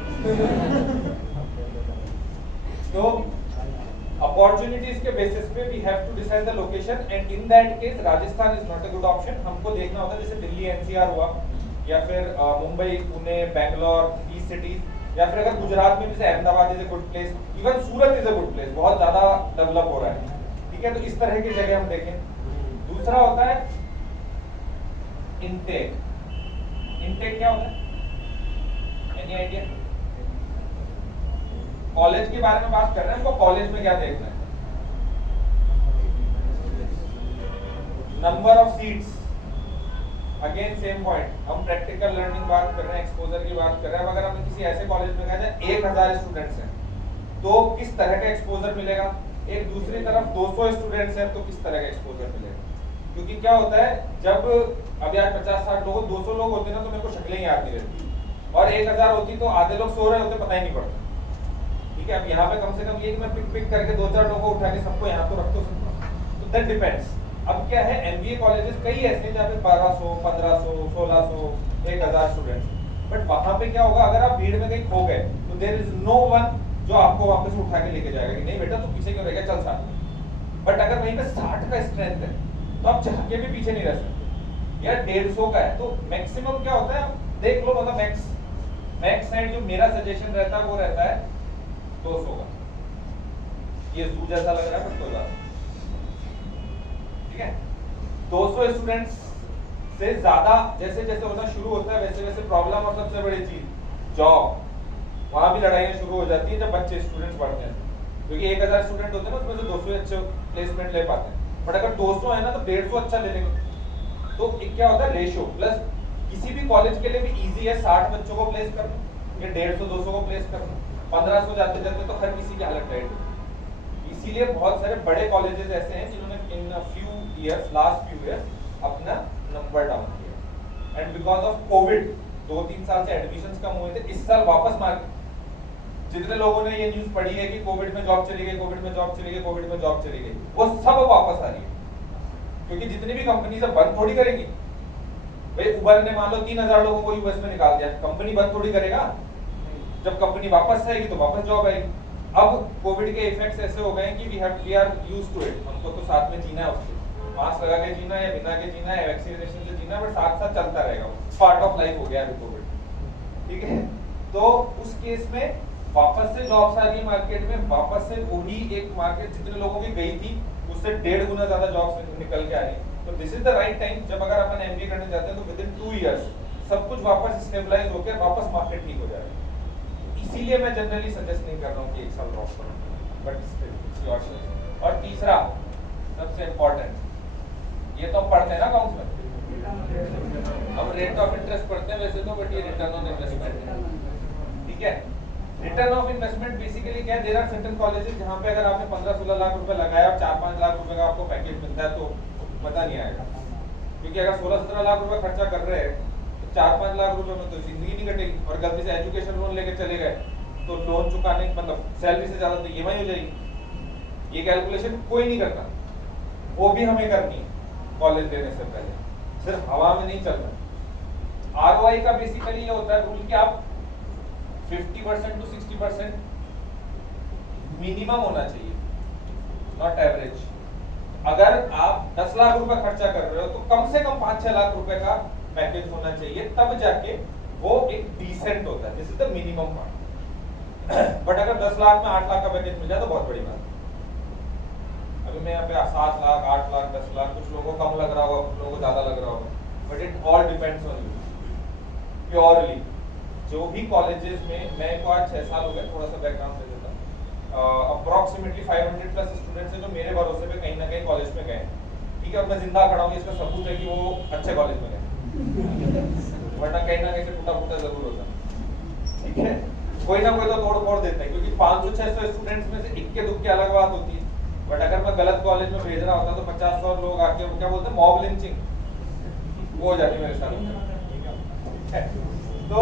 तो अपॉर्चुनिटीज के बेसिस पे we have to decide the location, and in that case Rajasthan is not a good option. हमको देखना होता है जैसे दिल्ली एनसीआर हुआ, या फिर मुंबई, पुणे, बैंगलोर, ईस्ट सिटीज, या फिर अगर गुजरात में जैसे Ahmedabad is a good place, even Surat is a good place, बहुत ज्यादा डेवलप हो रहा है, ठीक है। तो इस तरह की जगह हम देखें। दूसरा होता है इनटेक। इनटेक क्या होता है, एनी आइडिया? कॉलेज के बारे में बात कर रहे हैं, हमको कॉलेज में क्या देखना है? Number of seats, again same point, हम प्रैक्टिकल लर्निंग बात कर रहे हैं, एक्सपोजर की बात कर रहे हैं। अगर हम किसी ऐसे कॉलेज में गए जहाँ 1000 स्टूडेंट्स हैं, तो किस तरह का एक्सपोजर मिलेगा? एक दूसरी तरफ 200 स्टूडेंट्स हैं, तो किस तरह का एक्सपोजर मिलेगा? क्योंकि क्या होता है, जब अभी आज 50-60 लोग, 200 लोग होते ना, तो मेरे को शक्लें याद नहीं रहती, और 1000 होती तो आधे लोग सो रहे होते, पता ही नहीं पड़ता, ठीक है। अब यहाँ पे कम से कम ये कि मैं पिक करके 2-4 लोगों को उठा के सबको यहाँ तो रख दो, तो दैट डिपेंड्स। अब क्या है, एमबीए कॉलेजेस कई ऐसे हैं जहाँ पे 1200, 1500, 1600, 1000 स्टूडेंट्स, बट वहां पे क्या होगा, अगर आप भीड़ में कहीं खो गए तो देयर इज नो वन जो आपको वापस उठा के लेके जाएगा कि नहीं बेटा तू पीछे क्यों रह गया, चल साथ। बट अगर वहीं पे 60 का स्ट्रेंथ है तो आप चाह के भी पीछे नहीं रह सकते, या 150 का है, तो मैक्सिमम क्या होता है, देख लो, मतलब मैक्स साइड जो मेरा सजेशन रहता है वो रहता है 200 का। ये जू जैसा लग रहा है पर कोई बात नहीं, ठीक है। 200 स्टूडेंट्स से ज्यादा जैसे जैसे होना शुरू होता है, वैसे वैसे प्रॉब्लम, और सबसे बड़ी चीज जॉब, वहां भी लड़ाइयां शुरू हो जाती है जब बच्चे स्टूडेंट्स बढ़ते हैं, क्योंकि 1000 स्टूडेंट होते हैं ना, उसमें से 200 अच्छे प्लेसमेंट ले पाते हैं, बट अगर 200 है ना तो 150 अच्छा ले लेंगे। तो एक क्या होता है, रेशियो प्लस, किसी भी कॉलेज के लिए भी इजी है 60 बच्चों को प्लेस करना या 150-200 को प्लेस करना, 1500 जाते जाते तो हर किसी की हालत टाइट होगी। इसीलिए बहुत सारे बड़े कॉलेजेस ऐसे हैं जिन्होंने इन लास्ट फ्यू इयर्स अपना नंबर डाउन किया, एंड बिकॉज ऑफ कोविड 2-3 साल से एडमिशंस कम हुए थे, इस साल वापस मार्केट, जितने लोगों ने ये न्यूज पढ़ी है कि कोविड में जॉब चली गई, कोविड में जॉब चली गई, कोविड में जॉब चली गई, वो सब वापस आ रही है, क्योंकि जितनी भी कंपनी से बंद थोड़ी करेगी भाई। उबर ने मान लो 3000 लोगों को यूएस में निकाल दिया, कंपनी बंद थोड़ी करेगा, जब कंपनी वापस आएगी तो वापस जॉब आएगी। अब कोविड के इफेक्ट्स ऐसे हो गए कि we are used to it, हमको तो साथ में जीना है, उसके मास्क लगा के जीना है, बिना के जीना है, वैक्सीनेशन से जीना, बट साथ साथ चलता रहेगा, पार्ट ऑफ लाइफ हो गया अभी कोविड, ठीक है। तो उस केस में वापस से जॉब्स आ रही है मार्केट में, वापस से वही एक मार्केट जितने लोगों की गई थी उससे 1.5 गुना ज्यादा जॉब्स निकल के आ रही है। तो this is the right time, जब अगर अपन एमबीए करने जाते हैं तो विद इन 2 इयर्स सब कुछ वापस स्टेबलाइज होकर वापस मार्केट ठीक हो जाएगा। इसीलिए मैं जनरली सजेस्ट नहीं कर रहा हूँ कि 1 साल ड्रॉप करो, बट योर चॉइस। और तीसरा सबसे इम्पोर्टेंट, ये तो हम पढ़ते हैं ना अकाउंट्स में, हम रेट ऑफ इंटरेस्ट पढ़ते हैं वैसे तो, बट ये रिटर्न ऑन इन्वेस्टमेंट है, ठीक है। रिटर्न ऑफ इन्वेस्टमेंट बेसिकली क्या है, देयर आर सर्टेन कॉलेजेस जहां पे अगर आपने 15-16 लाख रुपए लगाया और 4-5 लाख रुपए का आपको पैकेज मिलता है तो मजा नहीं आएगा, क्योंकि अगर 16-17 लाख रुपए खर्चा कर रहे हैं तो 4-5 लाख रुपए में तो जिंदगी नहीं कटेगी। और गलती से एजुकेशन लोन लेके चले गए तो लोन चुकाने मतलब सैलरी से ज्यादा तो ईएमआई हो जाएगी। ये कैलकुलेशन कोई नहीं करता, वो भी हमें करनी है कॉलेज देने से पहले, सिर्फ हवा में नहीं चल रहा। आरओआई का बेसिकली ये होता है रूल कि आप 50% to 60% मिनिमम होना चाहिए, नॉट एवरेज। अगर आप 10 लाख रुपए खर्चा कर रहे हो तो कम से कम 5-6 लाख रुपए का पैकेज होना चाहिए, तब जाके वो एक डिसेंट होता है, this is the minimum part. But अगर 10 लाख में 8 लाख का पैकेज मिल जाए तो बहुत बड़ी बात है। अब अभी मैं यहाँ पे 7 लाख 8 लाख 10 लाख, कुछ लोगों को कम लग रहा होगा, कुछ लोगों को ज्यादा लग रहा होगा, but it all depends on you purely. जो भी कॉलेजेस में, मैं को आज 6 साल हो गए, थोड़ा सा बैकग्राउंड दे देता हूँ, अप्रोक्सीमेटली 500 प्लस स्टूडेंट्स हैं जो मेरे भरोसे पे कहीं ना कहीं कॉलेज में गए, ठीक है, और मैं जिंदा खड़ा हूँ, इसका सबूत है कि वो अच्छे कॉलेज में गए, वरना कहीं ना कहीं से टूटा फूटा जरूर होता, ठीक है, कोई ना कोई तो तोड़ फोड़ देता है, क्योंकि 500-600 स्टूडेंट्स में से इक्के दुक्के अलग बात होती है, बट अगर मैं गलत कॉलेज में भेज रहा होता तो 50-100 लोग आके क्या बोलते हैं, मॉब लिंचिंग वो हो जाती मेरे साथ। तो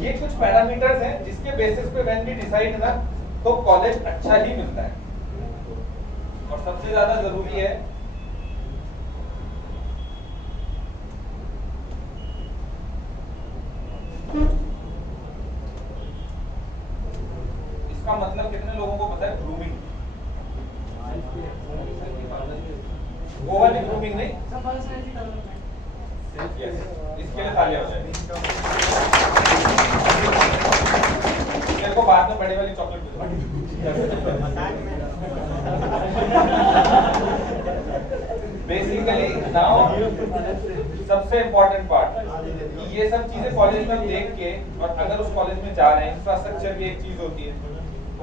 ये कुछ पैरामीटर्स हैं जिसके बेसिस पे व्हेन वी डिसाइड ना, तो कॉलेज अच्छा ही मिलता है। और सबसे ज्यादा जरूरी है इसका मतलब कितने लोगों को पता है, ग्रूमिंग, वो वाली ग्रूमिंग नहीं, yes, इसके लिए तालियां हो जाएगी। मेरे को बाद में बड़ी वाली चॉकलेट बेसिकली नाउ सबसे इम्पोर्टेंट पार्ट, ये सब चीजें कॉलेज में देख के, और अगर उस कॉलेज में जा रहे हैं, इंफ्रास्ट्रक्चर भी एक चीज होती है,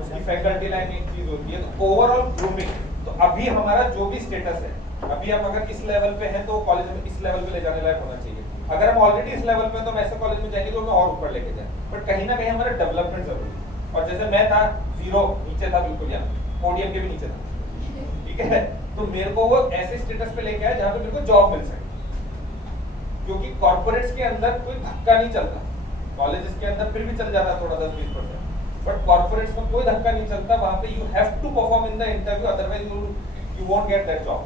उसकी फैकल्टी लाइन एक चीज होती है, तो ओवरऑल ग्रूमिंग। तो अभी हमारा जो भी स्टेटस है, अभी हम अगर इस लेवल पे हैं तो कॉलेज में इस लेवल पे ले जाने लायक होना चाहिए। अगर हम ऑलरेडी इस लेवल पे हैं तो हम ऐसे कॉलेज में जाएंगे तो हमें और ऊपर लेके जाए, बट कहीं ना कहीं हमारा डेवलपमेंट जरूरी है। और जैसे मैं था 0 नीचे था, बिल्कुल यहाँ पोडियम के भी नीचे था, ठीक है, तो मेरे को वो ऐसे स्टेटस पे लेके आया जहाँ पे मेरे को जॉब मिल सके, क्योंकि कॉर्पोरेट्स के अंदर कोई धक्का नहीं चलता, कॉलेजेस के अंदर फिर भी चल जाता थोड़ा 10-20%, बट कॉर्पोरेट्स में कोई धक्का नहीं चलता, वहां पे you have to perform in the interview, otherwise you won't get that job.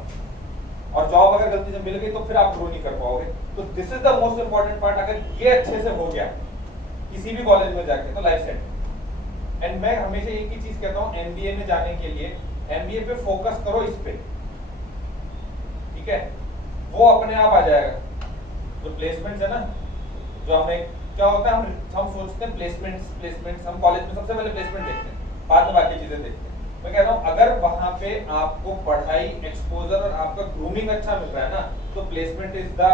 और जॉब अगर गलती से मिल गई तो फिर आप ग्रो नहीं कर पाओगे। तो this is the most important part, अगर ये अच्छे से हो गया किसी भी कॉलेज में जाके तो लाइफ सेट। एंड मैं हमेशा एक ही चीज कहता हूँ, एमबीए में जाने के लिए एमबीए पे फोकस करो, इस पे, ठीक है, वो अपने आप आ जाएगा। जो प्लेसमेंट्स है ना, जो हमें क्या होता है, हम सोचते हैं प्लेसमेंट्स, हम कॉलेज में सबसे पहले प्लेसमेंट देखते हैं, बाद में बाकी चीजें देखते हैं। मैं कह रहा हूँ अगर वहां पे आपको पढ़ाई, एक्सपोजर और आपका ग्रूमिंग अच्छा मिल रहा है ना, तो प्लेसमेंट इज द,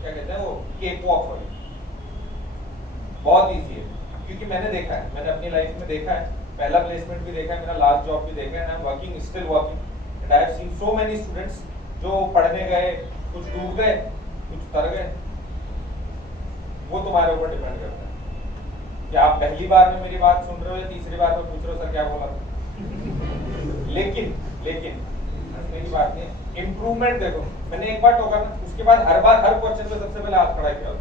क्या कहते हैं वो, केक वॉक फॉर यू। बहुत इजी है, क्योंकि मैंने देखा है, मैंने अपनी लाइफ में देखा है, पहला प्लेसमेंट भी देखा है, मेरा लास्ट जॉब भी देखा है, I am working, still working, and I have seen so many students जो पढ़ने गए, कुछ डूब गए, कुछ तर गए। वो तुम्हारे ऊपर डिपेंड करता है कि आप पहली बार में मेरी बात सुन रहे हो या तीसरी बार में पूछ रहे हो सर क्या बोला था। लेकिन हंसने की बात नहीं है, इम्प्रूवमेंट देखो, मैंने एक बार टोका ना, उसके बाद हर बार हर क्वेश्चन पे सबसे पहले हाथ खड़ा किया।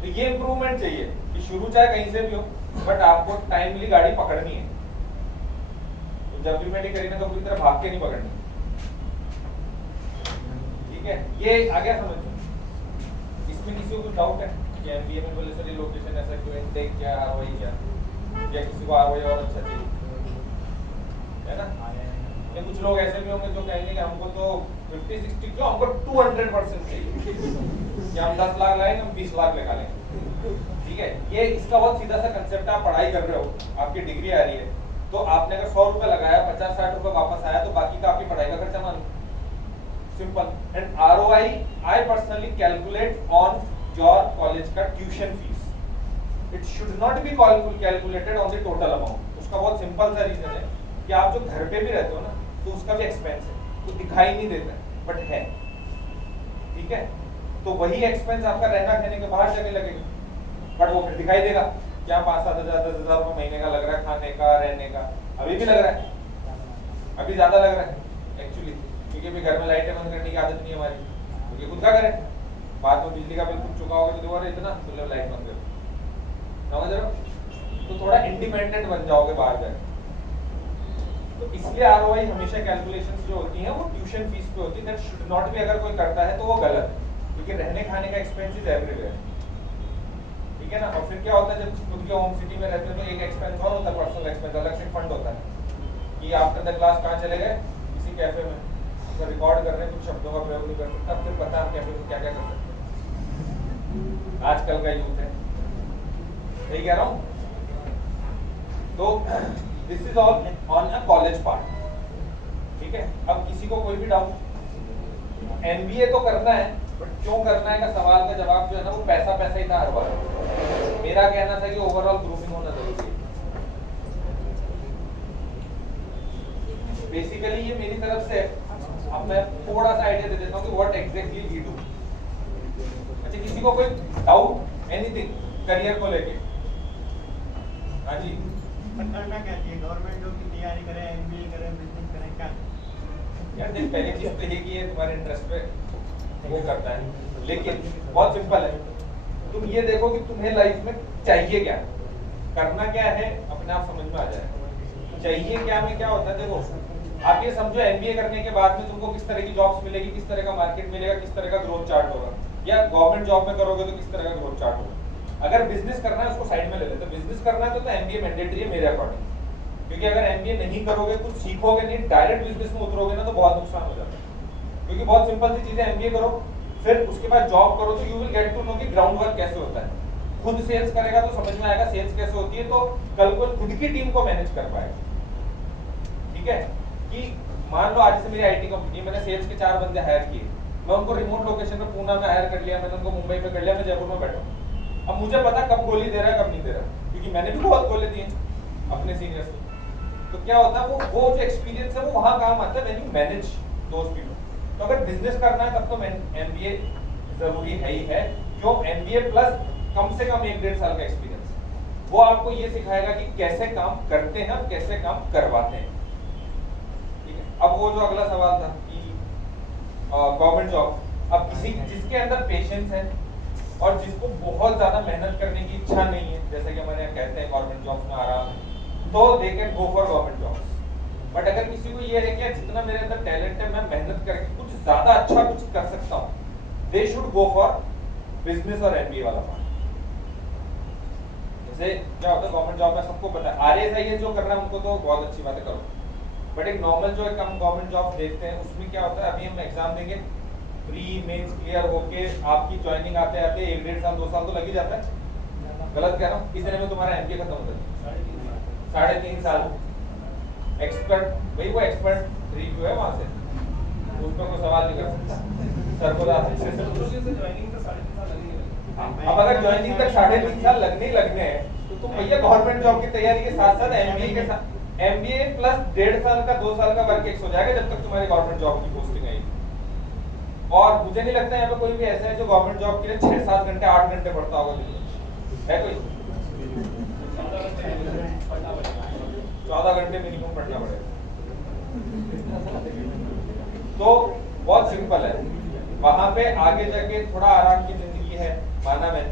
तो ये इम्प्रूवमेंट चाहिए कि शुरू चाहे कहीं से भी हो, बट आपको टाइमली गाड़ी पकड़नी है। तो जब भी मैंने करीना कपूर की तरह भाग के नहीं पकड़नी, ठीक है, ये आ गया समझ में। इसमें किसी को कुछ डाउट है कि एमबीए में बोले सर ये लोकेशन ऐसा क्यों, इनटेक क्या, आरओआई क्या, या किसी को आरओआई और अच्छा चाहिए, है ना। या कुछ लोग ऐसे भी होंगे जो कहेंगे कि हमको तो 50-60 क्यों, हमको 200% चाहिए कि हम 10 लाख लाएंगे, हम 20 लाख लगा लेंगे, ठीक है। ये इसका बहुत सीधा सा कंसेप्ट है। आप पढ़ाई कर रहे हो, आपकी डिग्री आ रही है, तो आपने अगर 100 रुपए लगाया, 50-60 रुपए वापस आया, तो बाकी का आपकी पढ़ाई का खर्चा मानो, simple. And ROI I personally calculate on your college का tuition fees, it should not be calculated on the total amount. उसका बहुत सिंपल सा रीजन है कि आप जो घर पे भी रहते हो ना, तो उसका भी एक्सपेंस है, तो दिखाई नहीं देता है बट है, ठीक है। तो वही एक्सपेंस आपका रहना खाने के बाहर जाके लगेगा, बट वो फिर दिखाई देगा क्या 5-7 हज़ार 10 हज़ार रुपये महीने का लग रहा है खाने का, रहने का। अभी भी लग रहा है, अभी ज्यादा लग रहा है एक्चुअली, क्योंकि अभी घर में लाइटें बंद करने की आदत नहीं है हमारी, क्योंकि खुद का करें, बाद में बिजली का बिल खुद चुका होगा तो दोबारा इतना तो लाइट बंद कर, समझ रहे हो। तो थोड़ा इंडिपेंडेंट बन जाओगे बाहर जाकर। तो इसलिए आरओआई हमेशा कैलकुलेशंस जो होती हैं वो ट्यूशन फीस पे होती है, दैट शुड नॉट बी। अगर कोई करता है तो वो गलत है, क्योंकि रहने खाने का एक्सपेंस इज एवरीवेयर, ठीक है ना। और फिर क्या होता है, जब खुद के होम सिटी में रहते हैं तो एक एक्सपेंस और होता है, पर्सनल एक्सपेंस, अलग से फंड होता है कि आफ्टर द क्लास कहाँ चले गए, किसी कैफे में, तो रिकॉर्ड कर रहे हैं, कुछ शब्दों का प्रयोग नहीं कर सकता, फिर पता है कैफे में क्या क्या कर सकते हैं। आजकल का यूथ है, यही कह रहा हूँ। तो this is all on a college part. ठीक है, अब किसी को कोई भी डाउट, एमबीए तो करना है बट क्यों करना है का सवाल का जवाब जो है ना वो पैसा पैसा ही था हर बार। मेरा कहना था कि ओवरऑल ग्रूमिंग होना जरूरी है। बेसिकली ये मेरी तरफ से, अब मैं थोड़ा सा आइडिया दे देता हूँ कि व्हाट एग्जैक्टली वी डू। अच्छा, किसी को कोई डाउट एनीथिंग करियर को लेके? हाँ जी, करना क्या चाहिए? गवर्नमेंट जॉब की तैयारी करें, एमबीए करें, बिजनेस करें, क्या? यार देख, पहली चीज तो ये कि ये तुम्हारे इंटरेस्ट पे वो करता है, लेकिन बहुत सिंपल है। तुम ये देखो कि तुम्हें लाइफ में चाहिए क्या, करना क्या है, अपने आप समझ में आ जाएगा। चाहिए क्या में क्या होता है, देखो आप ये समझो एमबीए करने के बाद में तुमको किस तरह की जॉब्स मिलेगी, किस तरह का मार्केट मिलेगा, किस तरह का ग्रोथ चार्ट होगा, या गवर्नमेंट जॉब में करोगे तो किस तरह का ग्रोथ चार्ट होगा। अगर बिजनेस करना है उसको साइड में ले लेते, बिजनेस करना है तो एमबीए मैंडेटरी है मेरे अकॉर्डिंग, क्योंकि अगर एमबीए नहीं करोगे, कुछ सीखोगे नहीं, डायरेक्ट बिजनेस में उतरोगे ना तो बहुत नुकसान हो जाता है। क्योंकि बहुत सिंपल सी चीजें, एमबीए करो फिर उसके बाद जॉब करो तो you will get to know कि ग्राउंड वर्क कैसे होता है। खुद सेल्स करेगा तो समझ में आएगा सेल्स कैसे होती है, तो कल को खुद की टीम को मैनेज कर पाएगा। ठीक है, कि मान लो आज से मेरी आईटी कंपनी, मैंने सेल्स के 4 बंदे हायर किए, मैं उनको रिमोट लोकेशन पे पूना में हायर कर लिया, मैंने उनको मुंबई पे कर लिया, मैं जयपुर में बैठा हूं। अब मुझे पता कब गोली दे रहा है कब नहीं दे रहा, क्योंकि मैंने भी बहुत गोली दी अपने सीनियर्स को। तो क्या होता है, वो जो एक्सपीरियंस है वो वहां काम आता है when you manage those people. तो अगर बिजनेस करना है तब तो एमबीए जरूरी है ही है। क्यों? एमबीए प्लस कम से कम 1-1.5 साल का एक्सपीरियंस, वो आपको ये सिखाएगा कि कैसे काम करते हैं और कैसे काम करवाते हैं। ठीक है, अब वो जो अगला सवाल था कि गवर्नमेंट जॉब, अब किसी जिसके अंदर पेशेंस है और जिसको बहुत ज्यादा मेहनत करने की इच्छा नहीं है, जैसे कि हमारे यहाँ कहते हैं गवर्नमेंट जॉब में आराम है, तो they can go for government job. But अगर किसी को ये है कि जितना मेरे अंदर टैलेंट है मैं मेहनत करके कुछ ज्यादा अच्छा कुछ कर सकता हूँ, they should go for business और एमबीए वाला पार्ट। जैसे क्या होता है गवर्नमेंट जॉब में सबको पता है, आरएएस जो कर रहा है उनको तो बहुत अच्छी बात है, करो। बट एक नॉर्मल जो एक हम गवर्नमेंट जॉब देखते हैं उसमें क्या होता है, अभी हम एग्जाम देंगे, प्री मेंस क्लियर होके आपकी ज्वाइनिंग आते आते 1-1.5 साल 2 साल तो लग ही जाता है। गलत कह रहा हूँ? इतने में तुम्हारा एमबीए खत्म होता है, 3.5 साल। एक्सपर्ट भाई, वो एक्सपर्ट रिव्यू है वहां से, उस पर कोई सवाल नहीं कर सकता। सर को अब अगर ज्वाइनिंग तक 3.5 साल लगने ही लगने हैं तो तुम भैया गवर्नमेंट जॉब की तैयारी के साथ साथ एमबीए के साथ, एमबीए प्लस 1.5 साल का 2 साल का वर्क एक्स हो जाएगा जब तक तुम्हारी गवर्नमेंट जॉब की पोस्टिंग आएगी। और मुझे नहीं लगता यहाँ पे कोई भी ऐसा है जो गवर्नमेंट जॉब के लिए 6-7 घंटे 8 घंटे पढ़ता होगा दिन में, है कोई? 14 घंटे मिनिमम पढ़ना पड़ेगा। तो बहुत सिंपल है, वहां पे आगे जाके थोड़ा आराम की जिंदगी है, माना मैं।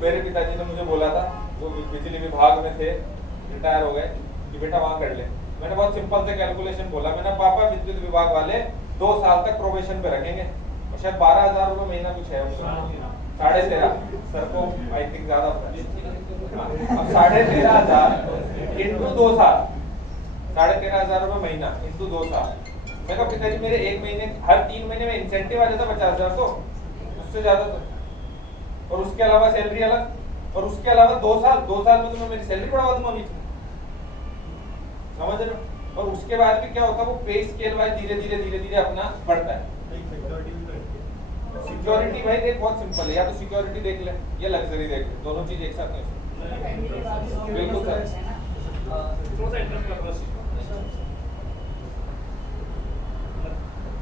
मेरे पिताजी ने मुझे बोला था, वो बिजली विभाग में थे, रिटायर हो गए, कि बेटा वहां कर ले। मैंने बहुत सिंपल से कैलकुलेशन बोला, मैंने पापा विद्युत विभाग वाले 2 साल तक प्रोबेशन पे रखेंगे और शायद 12,000 रुपए महीना कुछ है, 13.5 सर को आई थिंक ज्यादा होता है। अब 13,500 इंटू 2 साल, 13,500 रुपए महीना इंटू 2 साल। मैं कहा पिताजी मेरे 1 महीने, हर 3 महीने में इंसेंटिव आ जाता 50,000, तो उससे ज्यादा तो, और उसके अलावा सैलरी अलग, और उसके अलावा 2 साल में तो मैं मेरी सैलरी बढ़ा दूंगा बीच में, समझ रहे हो? और उसके बाद भी क्या होता है, वो पे स्केल वाइज धीरे धीरे अपना बढ़ता है। सिक्योरिटी भाई देख बहुत सिंपल है, या तो सिक्योरिटी देख ले या लग्जरी देख ले, दोनों चीज एक साथ नहीं। बिल्कुल सर,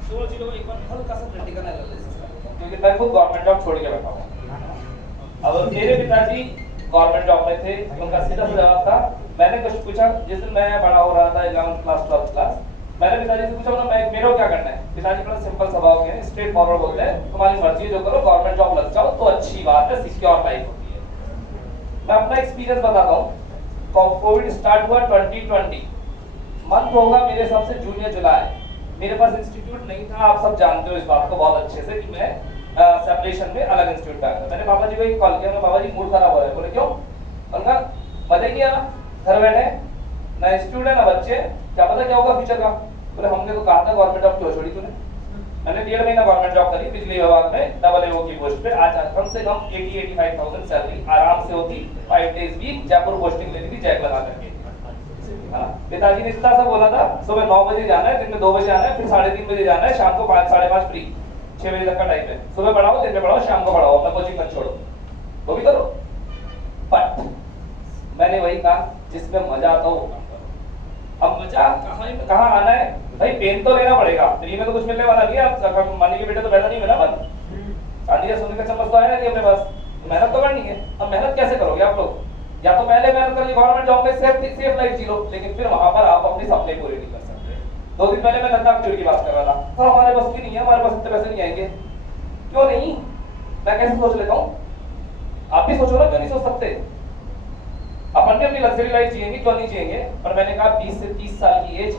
दो चीजों को एक बार हल्का सा क्रिटिकल एनालिसिस करते हैं, क्योंकि मैं खुद गवर्नमेंट जॉब छोड़ के बैठा हूं। अब मेरे पिताजी गवर्नमेंट जॉब में थे, उनका सीधा जवाब था, मैंने कुछ पूछा जिस दिन मैं बड़ा हो रहा था 11th क्लास 12th क्लास, मैंने पिताजी से पूछा मैं मेरे को क्या करना है। पिताजी बड़ा सिंपल स्वभाव के हैं, स्ट्रेट फॉरवर्ड बोलते हैं, तुम्हारी मर्जी जो करो, गवर्नमेंट जॉब लग जाओ तो अच्छी बात है, सिक्योर लाइफ होती है। मैं अपना एक्सपीरियंस बताता हूँ। कोविड स्टार्ट हुआ 2020, मंथ होगा मेरे हिसाब से जून या जुलाई। मेरे पास इंस्टीट्यूट नहीं था, आप सब जानते हो इस बात को बहुत अच्छे से कि मैं सेपरेशन में अलग इंस्टीट्यूट पे आया। मैंने पापा जी को एक कॉल किया, मैं पापा जी मूड खराब हो रहा है। बोले क्यों? उनका मजा ही नहीं आ रहा, घर बैठे ना इंस्टीट्यूट है ना बच्चे, क्या पता क्या होगा फ्यूचर का। बोले हमने तो कहा था गवर्नमेंट जॉब क्यों छोड़ी तूने? मैंने 1.5 महीना गवर्नमेंट जॉब करी बिजली विभाग में, डबल एओ की पोस्ट पे। आज कम से कम 80-85,000 सैलरी आराम से होती, 5 days वीक, जयपुर पोस्टिंग लेनी थी, जैक लगा करके। है ना। पिताजी ने इतना सा बोला था सुबह 9 बजे जाना है, दिन में 2 बजे आना है, फिर 3:30 बजे जाना है, शाम को 5 साढ़े 5 फ्री, 6 बजे तक का टाइम है। सुबह पढ़ाओ, दिन में पढ़ाओ, शाम को पढ़ाओ, अपना कोचिंग मत छोड़ो, वो भी करो। बट मैंने वही कहा जिसमें मजा आता हो वो काम करो। अब मजा कहाँ आना है भाई, पेन तो लेना पड़ेगा, फ्री में तो कुछ मिलने वाला नहीं है। आप मानी के बेटे तो पैदा नहीं मिला, बन चांदी या सोने का चम्मच तो आया नहीं अपने पास, मेहनत तो करनी है। अब मेहनत कैसे करोगे आप लोग, या तो पहले मेहनत करिए गवर्नमेंट जॉब में सेफ लाइफ जी लो, लेकिन फिर वहां पर आप अपने सपने पूरे नहीं कर सकते। 2 दिन पहले मैं लद्दाख टूर की बात कर रहा था, तो हमारे बस की नहीं है, हमारे पास इतने पैसे नहीं आएंगे। क्यों नहीं, मैं कैसे सोच लेता हूँ, आप भी सोचो ना, क्यों नहीं सोच सकते। अपन भी अपनी लग्जरी लाइफ जिएंगे, क्यों नहीं जिएंगे। पर मैंने कहा 20 से 30 साल की एज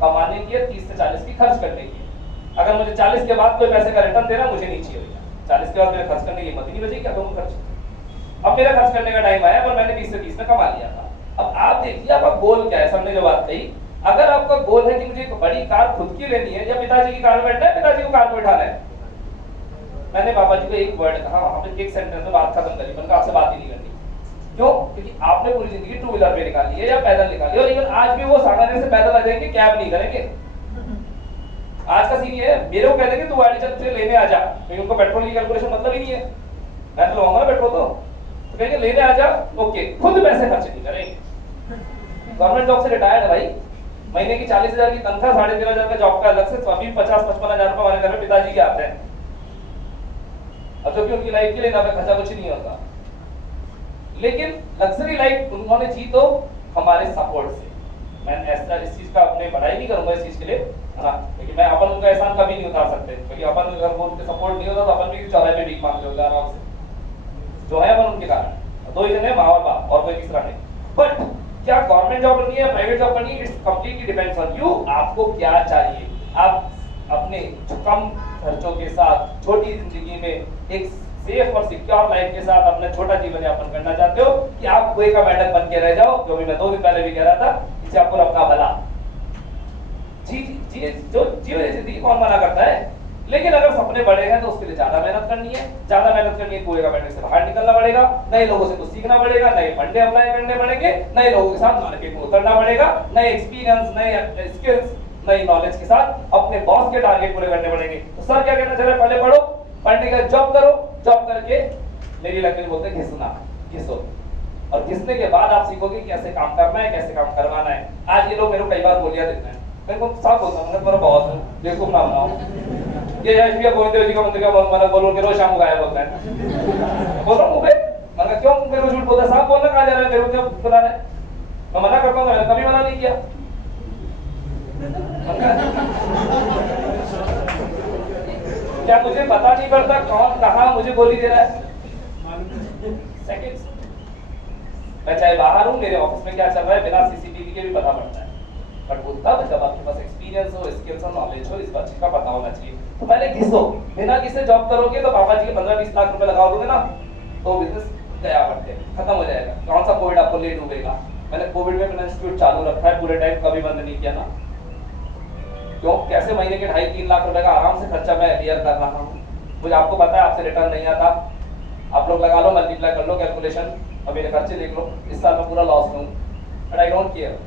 कमाने की है, 30 से 40 की खर्च करने की है। अगर मुझे 40 के बाद कोई पैसे का रिटर्न देना मुझे नहीं चाहिए भैया, 40 के बाद मेरे खर्च करने की हिम्मत ही नहीं बची, क्या करूँ खर्च। अब मेरा खर्च करने का टाइम आया, पर मैंने 20 से 30 में कमा लिया था। अब आप देखिए आपका गोल क्या है, सबने जो बात कही, अगर आपका गोल है कि मुझे एक बड़ी कार खुद की लेनी है या पिताजी की कार में बैठना है, पिताजी को कार में बैठाना है, मैंने पापा जी को एक वर्ड कहा, वहां पे एक सेंटेंस में बात खत्म करी, मैंने कहा आपसे बात ही नहीं करनी। क्यों, क्योंकि आपने पूरी जिंदगी 2 व्हीलर पे निकाली है या पैदल निकाली है, और इवन आज भी वो सागरने से पैदल आ जाएंगे, कैब नहीं करेंगे। आज का सीन ये है, मेरे को कह देंगे तू गाड़ी चल, तुझे लेने आ जा, क्योंकि उनको पेट्रोल की कैलकुलेशन मतलब ही नहीं है, मैं तो लूंगा ना पेट्रोल, तो कहेंगे लेने आ जा, ओके, खुद पैसे खर्च नहीं करेंगे। गवर्नमेंट जॉब से रिटायर्ड है भाई, महीने की 40,000 की तनख्वाह, 13,500 का जॉब का अलग से, अभी 50-55 हजार रुपए हमारे घर में पिताजी के आते हैं। अब जो कि उनकी लाइफ के लिए ना खर्चा कुछ नहीं होता, लेकिन लग्जरी लाइफ उन्होंने जी तो हमारे सपोर्ट से। मैं ऐसा इस चीज का अपने बड़ाई नहीं करूंगा इस चीज के लिए, है ना, लेकिन मैं अपन उनका एहसान कभी नहीं उतार सकते, क्योंकि अपन अगर वो उनके सपोर्ट नहीं होता तो अपन भी चौराहे पे भीख मांगते होंगे आराम से, जो है अपन उनके कारण। 2 ही जने, माँ और बाप, और कोई तीसरा नहीं। बट क्या गवर्नमेंट जॉब करनी है, प्राइवेट जॉब करनी है, it's completely depends on you, आपको क्या चाहिए। आप अपने कम खर्चों के साथ छोटी जिंदगी में एक सेफ और सिक्योर लाइफ के साथ अपना छोटा जीवन यापन करना चाहते हो, कि आप कुएं का मेंढक बन के रह जाओ, जो भी मैं 2 दिन पहले भी कह रहा था, इससे आपको रब का भला। जी जो जीवन जिंदगी कौन मना करता है, लेकिन अगर सपने बड़े हैं तो उसके लिए ज्यादा मेहनत करनी है, ज्यादा मेहनत करनी है, कुएं का मेंढक से बाहर निकलना पड़ेगा, नए लोगों से कुछ सीखना पड़ेगा, नए फंडे अप्लाई करने पड़ेंगे, नए लोगों के साथ मार्केट में उतरना पड़ेगा, नए एक्सपीरियंस, नए स्किल्स, नई नॉलेज के साथ अपने बॉस के टारगेट पूरे करने पड़ेंगे। तो सर क्या कहना चाह रहे हैं, पहले पढ़ो, पढ़ने का जॉब करो, जॉब करके मेरी लैंग्वेज बोलते हैं घिसना, घिसो, और घिसने के बाद आप सीखोगे कैसे काम करना है, कैसे काम करवाना है। आज ये लोग मेरे को कई बार बोलिया देते हैं, मैं को साफ बोलता हूं, मैं तुम्हारा बॉस हूं, देखो ना बनाओ, ये यशविया गोविंद जी का मंदिर का मतलब बोलो कि रोज शाम को गायब होता है, बोल रहा हूं मुझे, मैं क्यों मेरे को झूठ बोलता है, साफ बोलना कहां जा रहा है, मेरे को क्यों बुला रहा है, मैं मना करता हूं, मैंने कभी मना नहीं किया। क्या मुझे पता नहीं पड़ता कौन कहां मुझे गोली दे रहा है, सेकंड्स। मैं चाहे बाहर हूं, मेरे ऑफिस में क्या चल रहा है बिना सीसीटीवी के भी पता पड़ता है, बट वो तब जब आपके पास एक्सपीरियंस हो, स्किल्स हो, नॉलेज हो, इस बात का पता होना चाहिए। तो पहले घिसो, बिना किसे जॉब करोगे तो पापा जी के 15-20 लाख रुपए लगा दोगे ना, तो बिजनेस गया बढ़ते खत्म हो जाएगा। कौन सा कोविड आपको ले डूबेगा। मैंने कोविड में अपना इंस्टीट्यूट चालू रखा है, पूरे टाइम कभी बंद नहीं किया ना, क्यों, कैसे महीने के 2.5-3 लाख रुपए का आराम से खर्चा मैं क्लियर कर रहा हूँ। मुझे आपको पता है आपसे रिटर्न नहीं आता, आप लोग लगा लो, मल्टीप्लाई कर लो कैलकुलेशन, अब मेरे खर्चे देख लो, इस साल मैं पूरा लॉस में हूँ, but I don't care.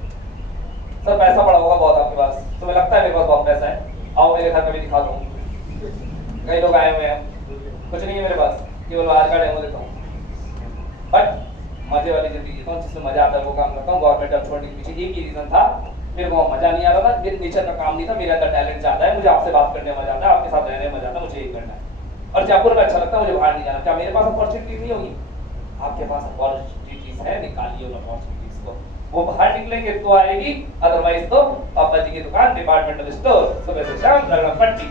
Sir पैसा पड़ा होगा बहुत आपके पास, तुम्हें लगता है मेरे पास बहुत पैसा है, आओ मेरे घर कभी दिखा दूँ, कई लोग आए हुए हैं, कुछ नहीं है मेरे पास, केवल आज का डेमो देता हूँ, बट मजे वाली जिंदगी जीता हूँ, जिसमें मजा आता है वो काम करता हूँ। गवर्नमेंट जॉब छोड़ने के पीछे एक ही रीजन था, मेरे को मजा नहीं आ रहा था, मेरे नेचर का काम नहीं था, मेरे अंदर टैलेंट ज्यादा है, मुझे आपसे बात करने में मजा आता है, आपके साथ रहने में मजा आता है, मुझे यही करना है, और जयपुर में अच्छा लगता है, मुझे बाहर नहीं जाना। क्या मेरे पास अपॉर्चुनिटी नहीं होगी, आपके पास अपॉर्चुनिटीज है, निकालिए उन अपॉर्चुनिटीज को, वो बाहर निकलेंगे तो आएगी, अदरवाइज तो पापा जी की दुकान, डिपार्टमेंटल स्टोर, सुबह से शाम लगना पट्टी,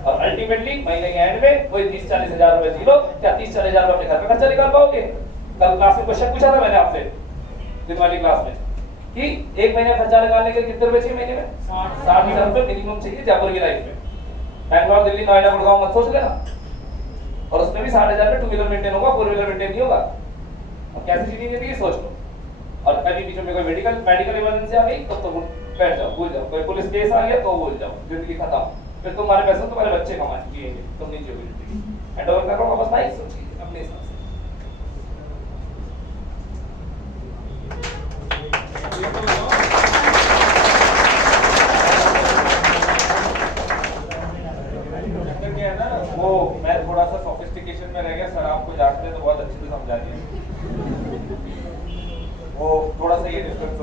और अल्टीमेटली महीने के एंड में वही 30-40 हजार रुपए जी लो। क्या 30-40 हजार रुपए अपने घर का खर्चा निकाल पाओगे। कल क्लास में क्वेश्चन पूछा था मैंने आपसे दिन वाली क्लास में कि एक महीने खर्चा लगाने के कितने रुपए चाहिए महीने में, 60,000 रुपए मिनिमम चाहिए जयपुर की लाइफ में। बैंगलोर, दिल्ली, नोएडा, गुड़गांव मत सोच लेना, और उसमें भी 60,000 में 2 व्हीलर मेंटेन होगा, 4 व्हीलर मेंटेन नहीं होगा। अब कैसी चीजें जिंदगी सोच लो। और कभी बीच में कोई मेडिकल इमरजेंसी आ गई तो बैठ जाओ, भूल जाओ, कोई पुलिस केस आ गया तो भूल जाओ, जिंदगी खत्म। फिर तुम्हारे पैसे तुम्हारे बच्चे कमाएंगे, तुम नहीं जियोगे जिंदगी। हैंड ओवर कर रहा हूँ वापस भाई, सोचिए अपने हिसाब से।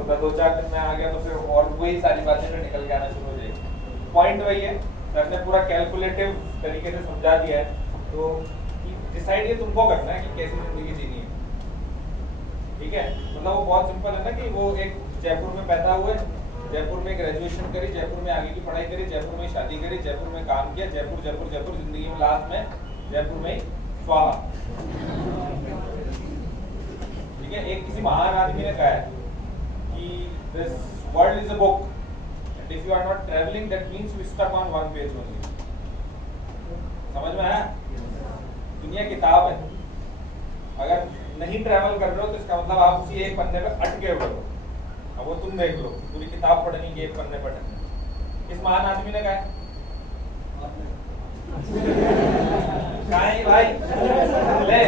होता, 2-4 दिन में आ गया तो फिर और वही सारी बातें फिर निकल के आना शुरू हो जाएगी। पॉइंट वही है, सर ने पूरा कैलकुलेटिव तरीके से समझा दिया है, तो डिसाइड ये तुमको करना है कि कैसी जिंदगी जीनी है, ठीक है। मतलब वो बहुत सिंपल है ना कि वो एक जयपुर में पैदा हुए, जयपुर में ग्रेजुएशन करी, जयपुर में आगे की पढ़ाई करी, जयपुर में शादी करी, जयपुर में काम किया, जयपुर जयपुर जयपुर, जिंदगी में लास्ट में जयपुर में ही स्वाहा, ठीक है। एक किसी महान आदमी ने कहा है कि this world is a book and if you are not travelling that means you stuck on one page only. समझ में आया? दुनिया किताब है, अगर नहीं ट्रैवल कर रहे हो तो इसका मतलब आप उसी एक पन्ने पे अटके हुए हो। अब वो तुम देख लो, पूरी किताब पढ़नी है, एक पन्ने पढ़नी। इस महान आदमी ने कहा है भाई ले,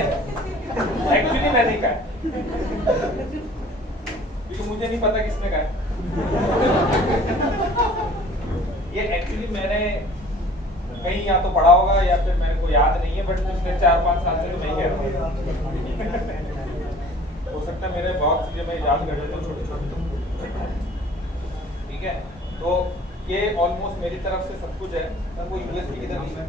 एक्चुअली मैंने कहा है, क्योंकि मुझे नहीं पता किसने कहा है। ये एक्चुअली मैंने कहीं या तो पढ़ा होगा या फिर मेरे को याद नहीं है, बट पिछले 4-5 साल से तो मैं कह रहा हूँ। हो सकता है मेरे बहुत चीजें मैं याद कर लेता हूँ छोटे-छोटे, ठीक है। तो ये ऑलमोस्ट मेरी तरफ से सब कुछ है। सर वो यूएसबी किधर है?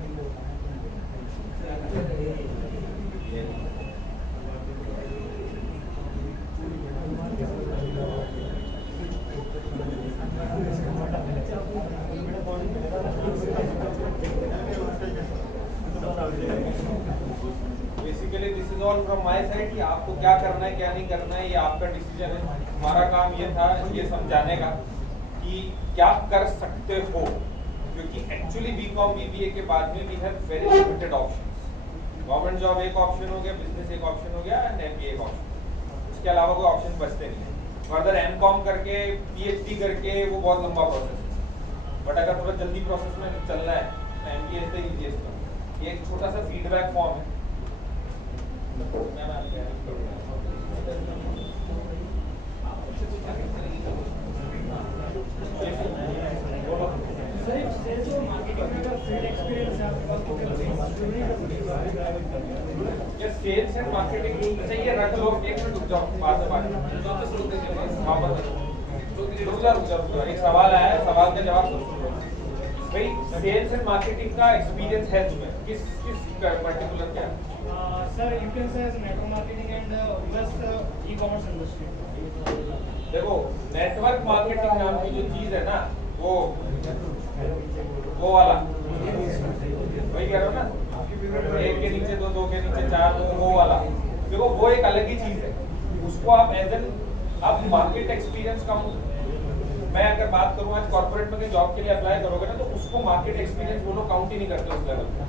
Basically this is all from my side कि आपको क्या करना है क्या नहीं करना है, ये आपका डिसीजन है। हमारा काम ये था ये समझाने का कि क्या कर सकते हो, क्योंकि एक्चुअली बीकॉम बीबीए के बाद में we have very limited options. Government job एक ऑप्शन हो गया, बिजनेस एक ऑप्शन हो गया एंड एमबीए एक ऑप्शन, इसके अलावा कोई ऑप्शन बचते नहीं है। फर्दर एमकॉम करके पीएचडी करके वो बहुत लंबा प्रोसेस है, बट अगर थोड़ा जल्दी प्रोसेस में चलना है तो एमबीए से ईजीएस्ट है। ये एक छोटा सा फीडबैक फॉर्म है। सेल्स एंड मार्केटिंग चाहिए, रख लो, एक मिनट रुक जाओ, बात एक सवाल आया है, सवाल का जवाब सुनो भाई। सेल्स एंड मार्केटिंग का एक्सपीरियंस है तुम्हें किस पर्टिकुलर क्या? Sir, you can say as network marketing and just e-commerce industry. देखो नेटवर्क मार्केटिंग नाम की जो चीज है ना, वो वाला वही कह रहे हो ना, एक के नीचे दो, दो के नीचे चार, वो वाला। देखो वो एक अलग ही चीज है, उसको आप एज एन आप मार्केट एक्सपीरियंस का, मैं अगर बात करूँ आज कॉर्पोरेट में जॉब के लिए अप्लाई करोगे ना तो उसको मार्केट एक्सपीरियंस वो लोग काउंट ही नहीं करते उस लेवल पे।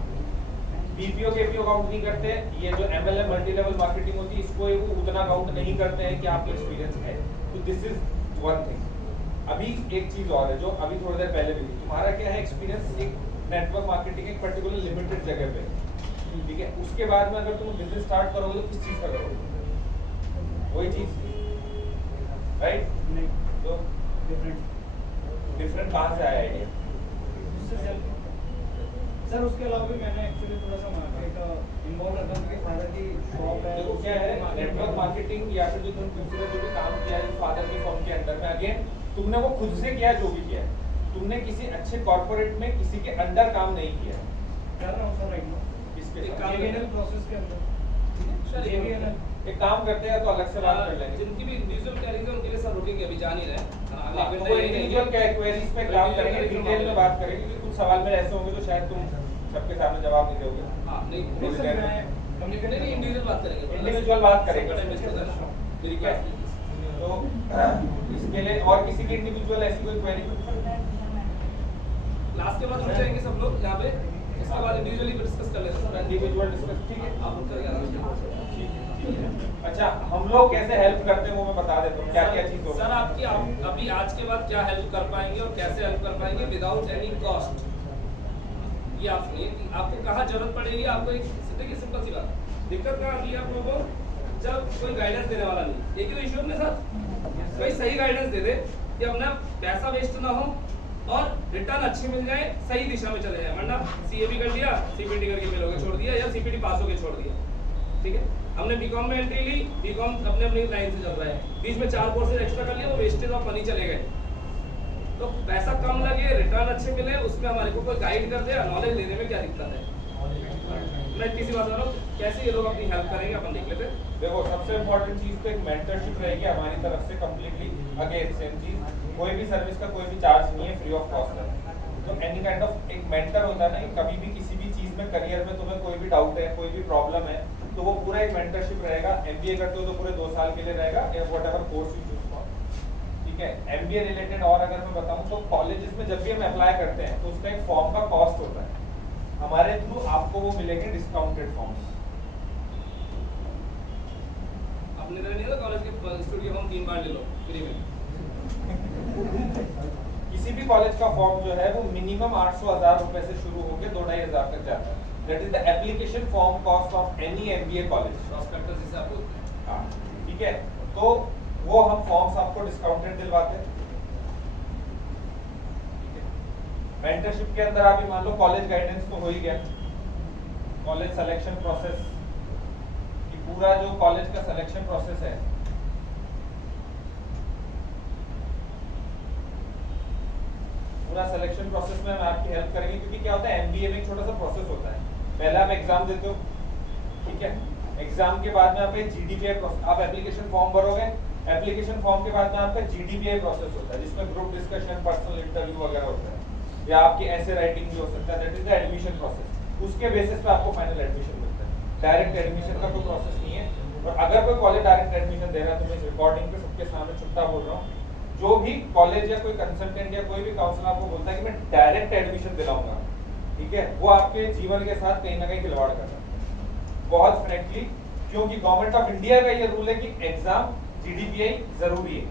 बीपीओ केपीओ काउंट नहीं करते, ये जो एमएलएम मल्टी लेवल मार्केटिंग होती है इसको उतना काउंट नहीं करते हैं कि आपका एक्सपीरियंस है। तो दिस इज वन थिंग। अभी एक चीज और है जो अभी थोड़ी देर पहले भी थी, तुम्हारा क्या है एक्सपीरियंस एक नेटवर्क मार्केटिंग एक पर्टिकुलर लिमिटेड जगह पे, ठीक है। उसके बाद में अगर तुम बिजनेस स्टार्ट करोगे तो किस चीज का करोगे? वही चीज, राइट? तो डिफरेंट कहाँ से आया आइडिया? सर उसके अलावा भी मैंने एक्चुअली थोड़ा सा मार्केट इन्वॉल्व रहता हूँ कि फादर की शॉप है। देखो क्या है नेटवर्क मार्केटिंग या फिर जो तुम दूसरे जो भी काम किया है फादर की फर्म के अंदर में, अगेन तुमने वो खुद से किया जो भी किया है, तुमने किसी अच्छे कॉर्पोरेट में किसी के अंडर काम नहीं किया। कर रहा हूँ सर राइट नाउ इसके जेवीएनएल प्रोसेस के अंदर। जेवीएनएल एक काम करते हैं तो अलग से बात कर लेंगे। जिनकी भी इंडिविजुअल क्वेरीज है उनके लिए सब रुकेंगे, अभी जान ही रहे। तो इंडिविजुअल क्वेरीज पे काम करेंगे, डिटेल में बात करेंगे, क्योंकि कुछ सवाल में ऐसे होंगे जो शायद तुम सबके सामने जवाब नहीं दोगे। हां नहीं सर, मैं नहीं इंडिविजुअल बात करेंगे, इंडिविजुअल बात करेंगे मेरी क्लास तो इसके लिए और किसी की इंडिविजुअल ऐसी कोई क्वेरी क्लास के बाद रुक जाएंगे सब लोग यहाँ पे, इसके बाद इंडिविजुअली डिस्कस कर लेते हैं। इंडिविजुअल डिस्कस, ठीक है आप उनका अच्छा हम लोग कैसे हेल्प करते हैं वो मैं बता देता हूँ क्या क्या चीज होगी। सर आपकी अभी आज के बाद क्या हेल्प कर पाएंगे और कैसे हेल्प कर पाएंगे विदाउट एनी कॉस्ट, ये आप सुनिए। आपको कहाँ जरूरत पड़ेगी, आपको एक देखिए सिंपल सी बात, दिक्कत कहाँ आती है आप लोगों को, जब कोई गाइडेंस देने वाला नहीं। एक ही इशू अपने साथ, कोई सही गाइडेंस दे दे कि अपना पैसा वेस्ट ना हो और रिटर्न अच्छी मिल जाए, सही दिशा में चले जाए। वरना सीए भी कर दिया, सीपीटी करके फेल हो गए छोड़ दिया, या सीपीटी पास हो के छोड़ दिया, ठीक है। हमने बीकॉम में एंट्री ली, बीकॉम अपने अपनी लाइन से चल रहा है, बीच में 4 कोर्सेज एक्स्ट्रा कर लिए, वो वेस्टेज ऑफ मनी चले गए। तो पैसा कम लगे, रिटर्न अच्छे मिले, उसमें हमारे को कोई गाइड कर दे, नॉलेज लेने में क्या दिक्कत है? मैं किसी बात कर रहा हूँ, कैसे ये लोग अपनी हेल्प करेंगे अपन देख लेते हैं। देखो सबसे इम्पोर्टेंट चीज तो एक मेंटरशिप रहेगी हमारी तरफ से कम्प्लीटली। अगेन सेम चीज, कोई भी सर्विस का कोई भी चार्ज नहीं है, फ्री ऑफ कॉस्ट है। तो एनी काइंड ऑफ एक मेंटर होता है ना, कि कभी भी किसी भी चीज में करियर में तुम्हें कोई भी डाउट है, कोई भी प्रॉब्लम है, तो वो पूरा एक मेंटरशिप रहेगा। एमबीए करते हो तो पूरे 2 साल के लिए रहेगा, या whatever course you choose for, ठीक है। एमबीए रिलेटेड और अगर मैं बताऊं तो कॉलेजेस में जब भी हम अप्लाई करते हैं तो उसका एक फॉर्म का कॉस्ट होता है, हमारे थ्रू आपको वो मिलेंगे डिस्काउंटेड फॉर्म। अपने तरह नहीं होता कॉलेज के स्टूडियो हम 3 बार ले लो फ्री में। किसी भी कॉलेज का फॉर्म जो है वो मिनिमम 800,000 रुपए से शुरू होकर 2-2.5 तक जाता है। That is the application form cost of any MBA college, prospectus जिसे आप बोलते हैं। हाँ ठीक है। तो वो हम फॉर्म्स आपको डिस्काउंटेड दिलवाते हैं। मेंटरशिप के अंदर आप मान लो कॉलेज गाइडेंस तो हो ही गया, कॉलेज सिलेक्शन प्रोसेस, पूरा जो कॉलेज का सिलेक्शन प्रोसेस है, पूरा सिलेक्शन प्रोसेस में हम आपकी हेल्प करेंगे। क्योंकि क्या होता है एमबीए में एक छोटा सा प्रोसेस होता है, पहले आप एग्जाम देते हो, ठीक है। एग्जाम के बाद में आपका जीडीपीआई प्रोसेस, आप एप्लीकेशन फॉर्म भरोगे, एप्लीकेशन फॉर्म के बाद में आपका जीडीपीआई प्रोसेस होता है, जिसमें ग्रुप डिस्कशन, पर्सनल इंटरव्यू वगैरह होता है, या आपकी ऐसे राइटिंग भी हो सकता है। That is the admission process. उसके बेसिस पे आपको फाइनल एडमिशन मिलता है। डायरेक्ट एडमिशन का कोई प्रोसेस नहीं है। और अगर कोई कॉलेज डायरेक्ट एडमिशन दे रहा है तो मैं इस रिकॉर्डिंग पे सबके सामने छुट्टा बोल रहा हूँ, जो भी कॉलेज या कोई कंसल्टेंट या कोई भी काउंसलर आपको बोलता है कि मैं डायरेक्ट एडमिशन दिलाऊंगा, ठीक है, वो आपके जीवन के साथ कहीं ना कहीं खिलवाड़ कर रहा है, बहुत फ्रैंकली। क्योंकि गवर्नमेंट ऑफ इंडिया का ये रूल है कि एग्जाम जीडीपीआई जरूरी है,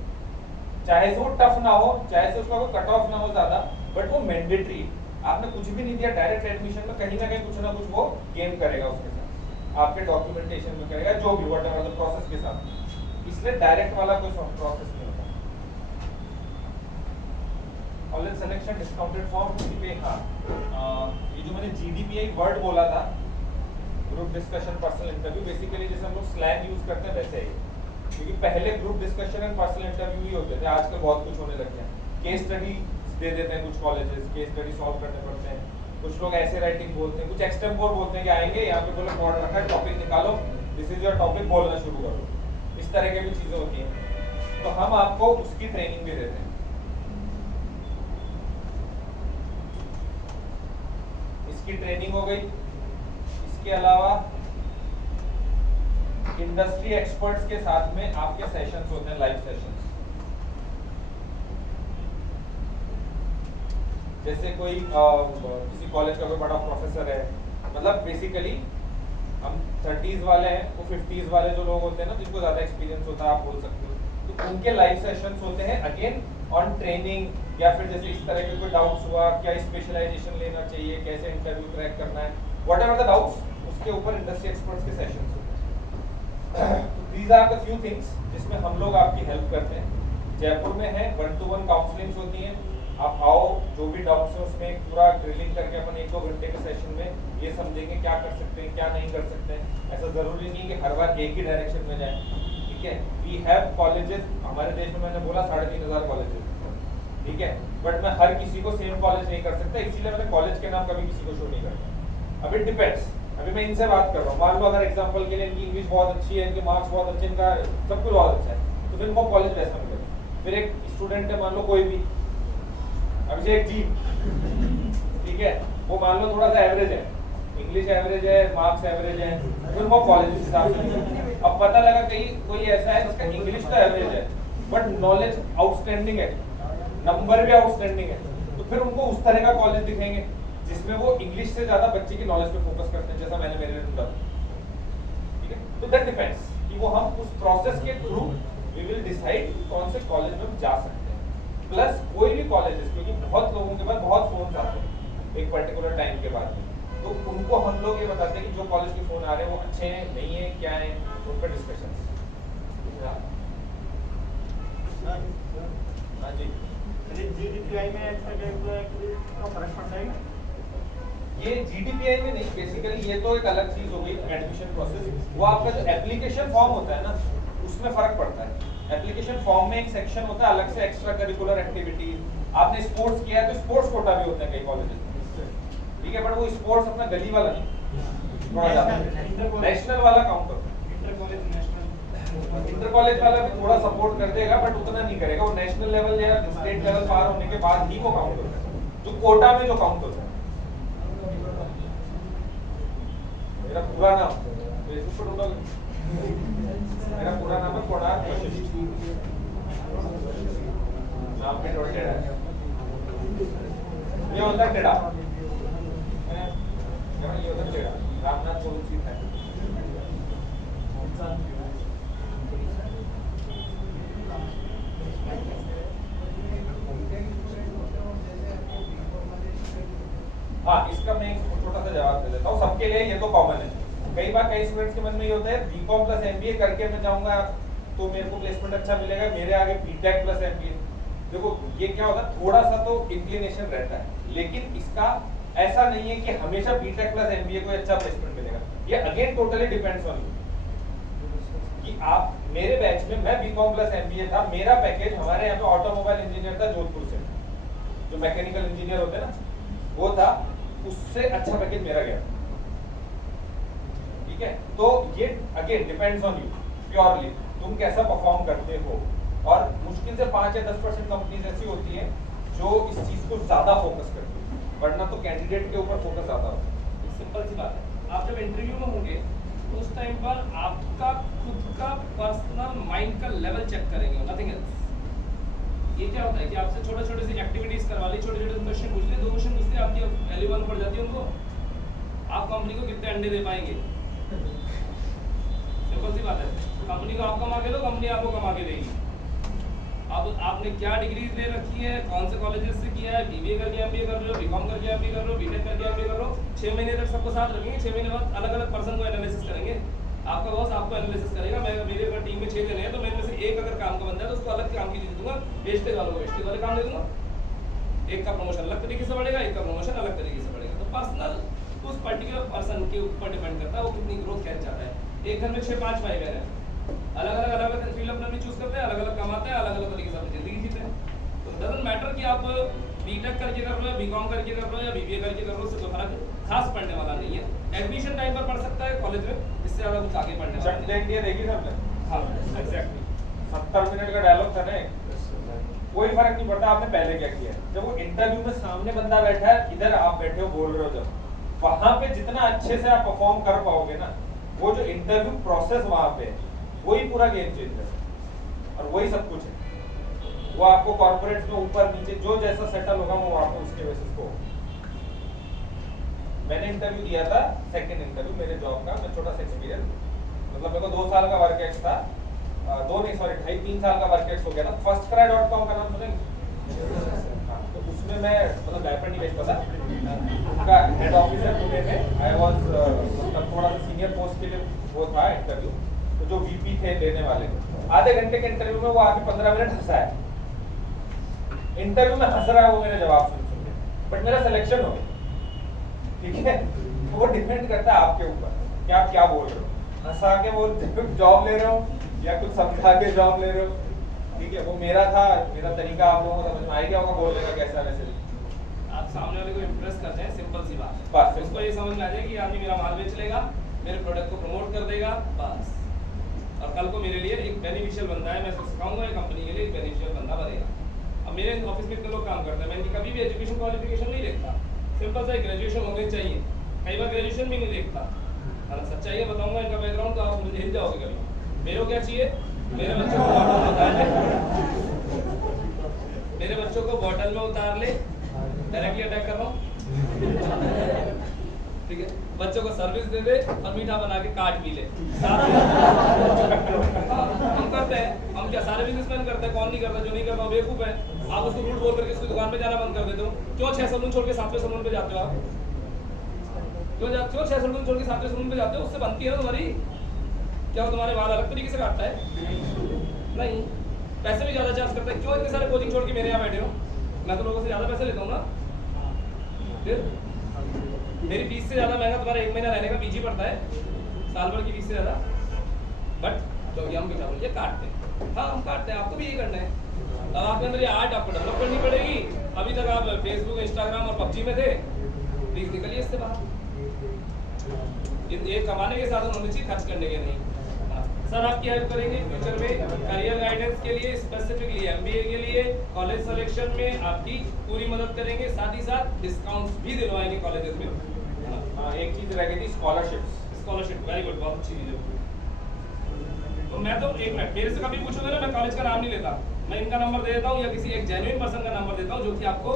चाहे से वो टफ ना हो, चाहे से उसका कोई कट ऑफ ना हो ज्यादा, बट वो मैंडेटरी है। आपने कुछ भी नहीं दिया, डायरेक्ट एडमिशन में कहीं ना कुछ वो गेन करेगा उसके साथ, आपके डॉक्यूमेंटेशन में करेगा, जो भी व्हाटएवर द प्रोसेस के साथ। इसलिए डायरेक्ट वाला कोई प्रोसेस नहीं होता। कॉलेज सिलेक्शन डिस्काउंटेड फॉर्म पे, हाँ ये जो मैंने जीडीपीआई वर्ड बोला था, group discussion, personal interview, basically जैसे हम लोग स्लैंग यूज करते हैं वैसे ही। क्योंकि पहले group discussion and personal interview ही होते थे, आजकल बहुत कुछ होने लग गया। केस स्टडी दे देते हैं कुछ कॉलेजेस, केस स्टडी सॉल्व करने पड़ते हैं। कुछ लोग ऐसे राइटिंग बोलते हैं, कुछ एक्सटेम्पोर बोलते हैं कि आएंगे यहाँ पे बोलो बोर्ड रखा है, टॉपिक निकालो, दिस इज योर टॉपिक, बोलना शुरू करो। इस तरह की भी चीजें होती हैं, तो हम आपको उसकी ट्रेनिंग भी देते हैं। इसकी ट्रेनिंग हो गई। इसके अलावा इंडस्ट्री एक्सपर्ट्स के साथ में आपके सेशंस होते हैं, लाइव सेशंस। जैसे कोई किसी कॉलेज का कोई बड़ा प्रोफेसर है, मतलब बेसिकली हम 30s वाले हैं, वो 50s वाले जो लोग होते हैं ना, जिनको ज्यादा एक्सपीरियंस होता है, आप बोल सकते हो, तो उनके लाइव सेशंस होते हैं अगेन ऑन ट्रेनिंग, या फिर जैसे इस तरह के कोई डाउट्स हुआ, क्या स्पेशलाइजेशन लेना चाहिए, कैसे इंटरव्यू क्रैक करना है, व्हाटएवर द डाउट्स, उसके ऊपर इंडस्ट्री एक्सपर्ट्स के सेशंस होते हैं। तो these are the few things जिसमें हम लोग आपकी हेल्प करते हैं। जयपुर में है 1-to-1 काउंसलिंग होती है, आप आओ, जो भी डाउट्स है उसमें पूरा ड्रिलिंग करके अपन 1-2 घंटे के सेशन में ये समझेंगे क्या कर सकते हैं, क्या नहीं कर सकते हैं। ऐसा जरूरी नहीं कि हर बार एक ही डायरेक्शन में जाए, ठीक है। वी हैव कॉलेजेस, हमारे देश में मैंने बोला 3,500 कॉलेजेस, ठीक है, बट मैं हर किसी को सेम कॉलेज नहीं कर सकता, इसीलिए मैंने कॉलेज के नाम कभी किसी को शो नहीं करता। अब इट डिपेंड्स, अभी मैं इनसे बात कर रहा हूँ, मान लो अगर एग्जांपल के लिए इनकी इंग्लिश बहुत अच्छी है, इनके मार्क्स बहुत अच्छे, इनका सब कुछ बहुत अच्छा है, तो फिर वो कॉलेज वैसा मिलेगा। फिर एक स्टूडेंट है, मान लो कोई भी अभिषेक जी, ठीक है, वो मान लो थोड़ा सा एवरेज है, इंग्लिश एवरेज है, मार्क्स एवरेज है, फिर वो कॉलेज के हिसाब से। अब पता लगा कहीं कोई ऐसा है जिसका इंग्लिश तो एवरेज है बट नॉलेज आउटस्टैंडिंग है, नंबर भी आउटस्टैंडिंग है, तो फिर उनको उस तरह का कॉलेज दिखेंगे जिसमें वो इंग्लिश से ज्यादा बच्चे की नॉलेज पे फोकस करते हैं, जैसा मैंने मेरे लिए ढूंढा, ठीक है। तो दैट डिपेंड्स कि वो हम उस प्रोसेस के थ्रू वी विल डिसाइड कौन से कॉलेज में हम जा सकते हैं। प्लस कोई भी कॉलेजेस, क्योंकि बहुत लोगों के पास बहुत फोन आते हैं एक पर्टिकुलर टाइम के बाद में, तो उनको हम लोग ये बताते हैं कि जो कॉलेज के फोन आ रहे हैं वो अच्छे हैं, नहीं है, क्या है, उन पर डिस्कशन। हाँ जी, जीडीपीआई में एक्स्ट्रा का फर्क पड़ता है। ये GDPI में नहीं, बेसिकली ये तो एक अलग चीज हो गई एडमिशन प्रोसेस। वो आपका जो एप्लीकेशन फॉर्म होता है ना, उसमें फर्क पड़ता है। एप्लीकेशन फॉर्म में एक सेक्शन होता है अलग से एक्स्ट्रा करिकुलर एक्टिविटीज, आपने स्पोर्ट्स किया है तो स्पोर्ट्स कोटा भी होता है कई कॉलेजेस में, ठीक है, बट वो स्पोर्ट्स अपना गली वाला नहीं, थोड़ा ज्यादा नेशनल वाला काउंट करता है। Inter college national, inter college वाला भी थोड़ा सपोर्ट कर देगा बट उतना नहीं करेगा, वो नेशनल लेवल या स्टेट लेवल पार होने के बाद ही वो काउंट होता है, जो कोटा में जो काउंट होता है। मेरा पूरा नाम फेसबुक पर ढूंढोगे, मेरा पूरा नाम है कोणार्क वशिष्ठ, नाम पे थोड़ा टेढ़ा है, ये होता है टेढ़ा, ये होता है टेढ़ा, रामनाथ कोविंद है। हाँ, इसका मैं एक छोटा सा जवाब दे देता हूँ, सबके लिए ये तो कॉमन है। कई बार कई स्टूडेंट्स के मन में ये होता है बीकॉम प्लस एमबीए करके मैं जाऊंगा तो मेरे को प्लेसमेंट अच्छा मिलेगा, मेरे आगे बीटेक प्लस एमबीए। देखो ये क्या होता है, थोड़ा सा तो इंक्लिनेशन रहता है, लेकिन इसका ऐसा नहीं है कि हमेशा बीटेक प्लस एमबीए को अच्छा प्लेसमेंट मिलेगा। ये again totally depends on you कि आप, मेरे बैच में मैं बीकॉम प्लस एमबीए था, मेरा पैकेज हमारे यहाँ पे ऑटोमोबाइल इंजीनियर था जोधपुर से, जो मैकेनिकल इंजीनियर होते हैं ना वो था, उससे अच्छा पैकेज मेरा गया, ठीक है। तो ये again depends on you purely, तुम कैसा परफॉर्म करते हो, और मुश्किल से 5 या 10% कंपनीज ऐसी होती है जो इस चीज को ज्यादा फोकस करती है, वरना तो कैंडिडेट के ऊपर फोकस ज्यादा होता है। सिंपल सी बात है, आप जब इंटरव्यू में होंगे तो उस टाइम पर आपका खुद का पर्सनल माइंड का लेवल चेक करेंगे, नथिंग एल्स। ये क्या होता है कि आपसे छोटे छोटे सी एक्टिविटीज करवा ली, छोटे छोटे क्वेश्चन पूछ लिए, 2 क्वेश्चन पूछते हैं, आपकी वैल्यू 1 पड़ जाती है उनको, आप कंपनी को कितने अंडे दे पाएंगे? सिंपल सी बात है, कंपनी को आप कमा के दो, कंपनी आपको कमा के देगी। अब आपने क्या डिग्रीज ले रखी है, कौन से कॉलेजेस से किया है, बीबीए करके एमबीए कर रहे हो, बीकॉम करके एमबीए कर रहे हो, बीटेक करके एमबीए कर रहे हो, 6 महीने तक सबको साथ रखेंगे, 6 महीने बाद अलग अलग पर्सन को एनालिसिस करेंगे। आपका बॉस आपको एनालिसिस करेगा, मैं मेरे अगर टीम में 6 जने हैं तो मेरे में से एक अगर काम का बंदा है तो उसको अलग काम की दे दूंगा, वेस्टेज वालों को वेस्टेज वाले काम दे दूंगा, एक का प्रमोशन अलग तरीके से बढ़ेगा, एक का प्रमोशन अलग तरीके से बढ़ेगा। तो पर्सनल उस पर्टिकुलर पर्सन के ऊपर डिपेंड करता है वो कितनी ग्रोथ खेल चाहता है। एक घर में 6-5 भाई बहन है, अलग अलग फील्ड अपना भी चूज करते हैं, अलग अलग कमाते हैं, अलग अलग तरीके से अपनी जिंदगी जीते हैं। तो डजंट मैटर कि आप बीटेक करके कर रहे हो, बीकॉम करके कर रहे हो या बीबीए करके कर रहे हो, उससे कोई फर्क खास पड़ने वाला नहीं है। एडमिशन टाइम पर पढ़ सकता है कॉलेज में, इससे ज्यादा कुछ आगे पढ़ने वाला नहीं है। इंडिया देखी ना आपने? हाँ एग्जैक्टली, 70 मिनट का डायलॉग था ना, कोई फर्क नहीं पड़ता आपने पहले क्या किया। जब वो इंटरव्यू में सामने बंदा बैठा है, इधर आप बैठे हो बोल रहे हो, जब वहां पे जितना अच्छे से आप परफॉर्म कर पाओगे ना, वो जो इंटरव्यू प्रोसेस वहां पे वही पूरा गेम चेंजर है और वही सब कुछ है। वो आपको कॉर्पोरेट में ऊपर नीचे जो जैसा सेटल होगा वो आपको उसके बेसिस को। मैंने इंटरव्यू दिया था, सेकंड इंटरव्यू मेरे जॉब का, मैं छोटा सा एक्सपीरियंस, मतलब मेरे को 2 साल का वर्क एक्स था, 2.5-3 साल का वर्क एक्स हो गया था। firstcry.com का नाम सुने? तो उसमें मैं मतलब डायपर नहीं बेच पाता, उनका हेड ऑफिस है पुणे में। आई वाज मतलब थोड़ा सा सीनियर पोस्ट के लिए वो था इंटरव्यू, तो जो वीपी थे लेने वाले, आधे घंटे के इंटरव्यू में वो आके 15 मिनट हंसा है, इंटरव्यू में हंस रहा है वो मेरे जवाब सुन के, बट मेरा सिलेक्शन हो गया, ठीक है। वो डिपेंड करता है आपके ऊपर कि आप क्या बोल रहे हो, हंसा के बोल जॉब ले रहे हो या कुछ समझा के जॉब ले रहे हो, ठीक है। वो मेरा था, मेरा तरीका आप लोगों को समझ में आ गया होगा बोलने का कैसा वैसे। आप सामने वाले को इम्प्रेस करते हैं, सिंपल सी बात है, बस उसको ये समझ में आ जाए कि आदमी मेरा माल बेच लेगा, मेरे प्रोडक्ट को प्रमोट कर देगा, बस, और कल को मेरे लिए एक बेनिफिशियल बंदा है, मैं उसको सिखाऊंगा, ये कंपनी के लिए एक बेनिफिशियल बंदा बनेगा। अब मेरे ऑफिस में इतने लोग काम करते हैं, मैं इनकी कभी भी एजुकेशन क्वालिफिकेशन नहीं देखता, सिंपल सा ग्रेजुएशन होनी चाहिए, कई बार ग्रेजुएशन भी नहीं देखता। अगर सच्चाई है बताऊंगा इनका बैकग्राउंड तो आप मुझे हिल जाओगे कभी। मेरे को क्या चाहिए, मेरे बच्चों को बॉटल में उतार ले, मेरे बच्चों को बॉटल में उतार ले, डायरेक्टली अटैक कर रहा हूँ, ठीक है, बच्चों को सर्विस दे दे और मीठा बना के काट भी ले, हम करते हैं। हम क्या सारे बिजनेसमैन करते हैं, कौन नहीं करता, जो नहीं करता वो बेवकूफ है। आप उसको रूट बोल करके उसकी दुकान पे जाना बंद कर देते हो, क्यों 6 सलून छोड़ के 7वें सलून पे जाते हो आप, क्यों 6 सलून छोड़ के 7वें सलून पे जाते हो, उससे बनती है ना तुम्हारी, क्या वो तुम्हारे बाल अलग तरीके से काटता है? नहीं, पैसे भी ज्यादा चार्ज करता है, क्यों इतने सारे कोचिंग छोड़ के मेरे यहाँ बैठे हो? मैं तो लोगों से ज्यादा पैसे लेता हूँ ना, फिर मेरी फीस से ज़्यादा महंगा तुम्हारा 1 महीना रहने का पीजी पड़ता है, साल भर की फीस से ज़्यादा। बट तो हम भी क्या बोलिए काटते हैं, हाँ हम काटते हैं, आपको भी ये करना है। अब आपके अंदर ये आर्ट आपको डेवलप करनी पड़ेगी। अभी तक आप फेसबुक, इंस्टाग्राम और पबजी में थे, प्लीज निकलिए इससे बाहर। ये कमाने के साधन होने चाहिए, खर्च करने के नहीं। हाँ। सर आपकी हेल्प करेंगे फ्यूचर में करियर गाइडेंस के लिए, स्पेसिफिकली एमबीए के लिए, कॉलेज सिलेक्शन में आपकी पूरी मदद करेंगे, साथ ही साथ डिस्काउंट्स भी दिलवाएंगे कॉलेजेस में। हाँ, एक चीज रह गई थी स्कॉलरशिप, वेरी गुड, बहुत अच्छी चीज है। तो मैं तो एक मिनट, मेरे से कभी पूछोगे ना, मैं कॉलेज का नाम नहीं लेता, मैं इनका नंबर दे देता हूँ या किसी एक जेन्युइन पर्सन का नंबर देता हूँ जो कि आपको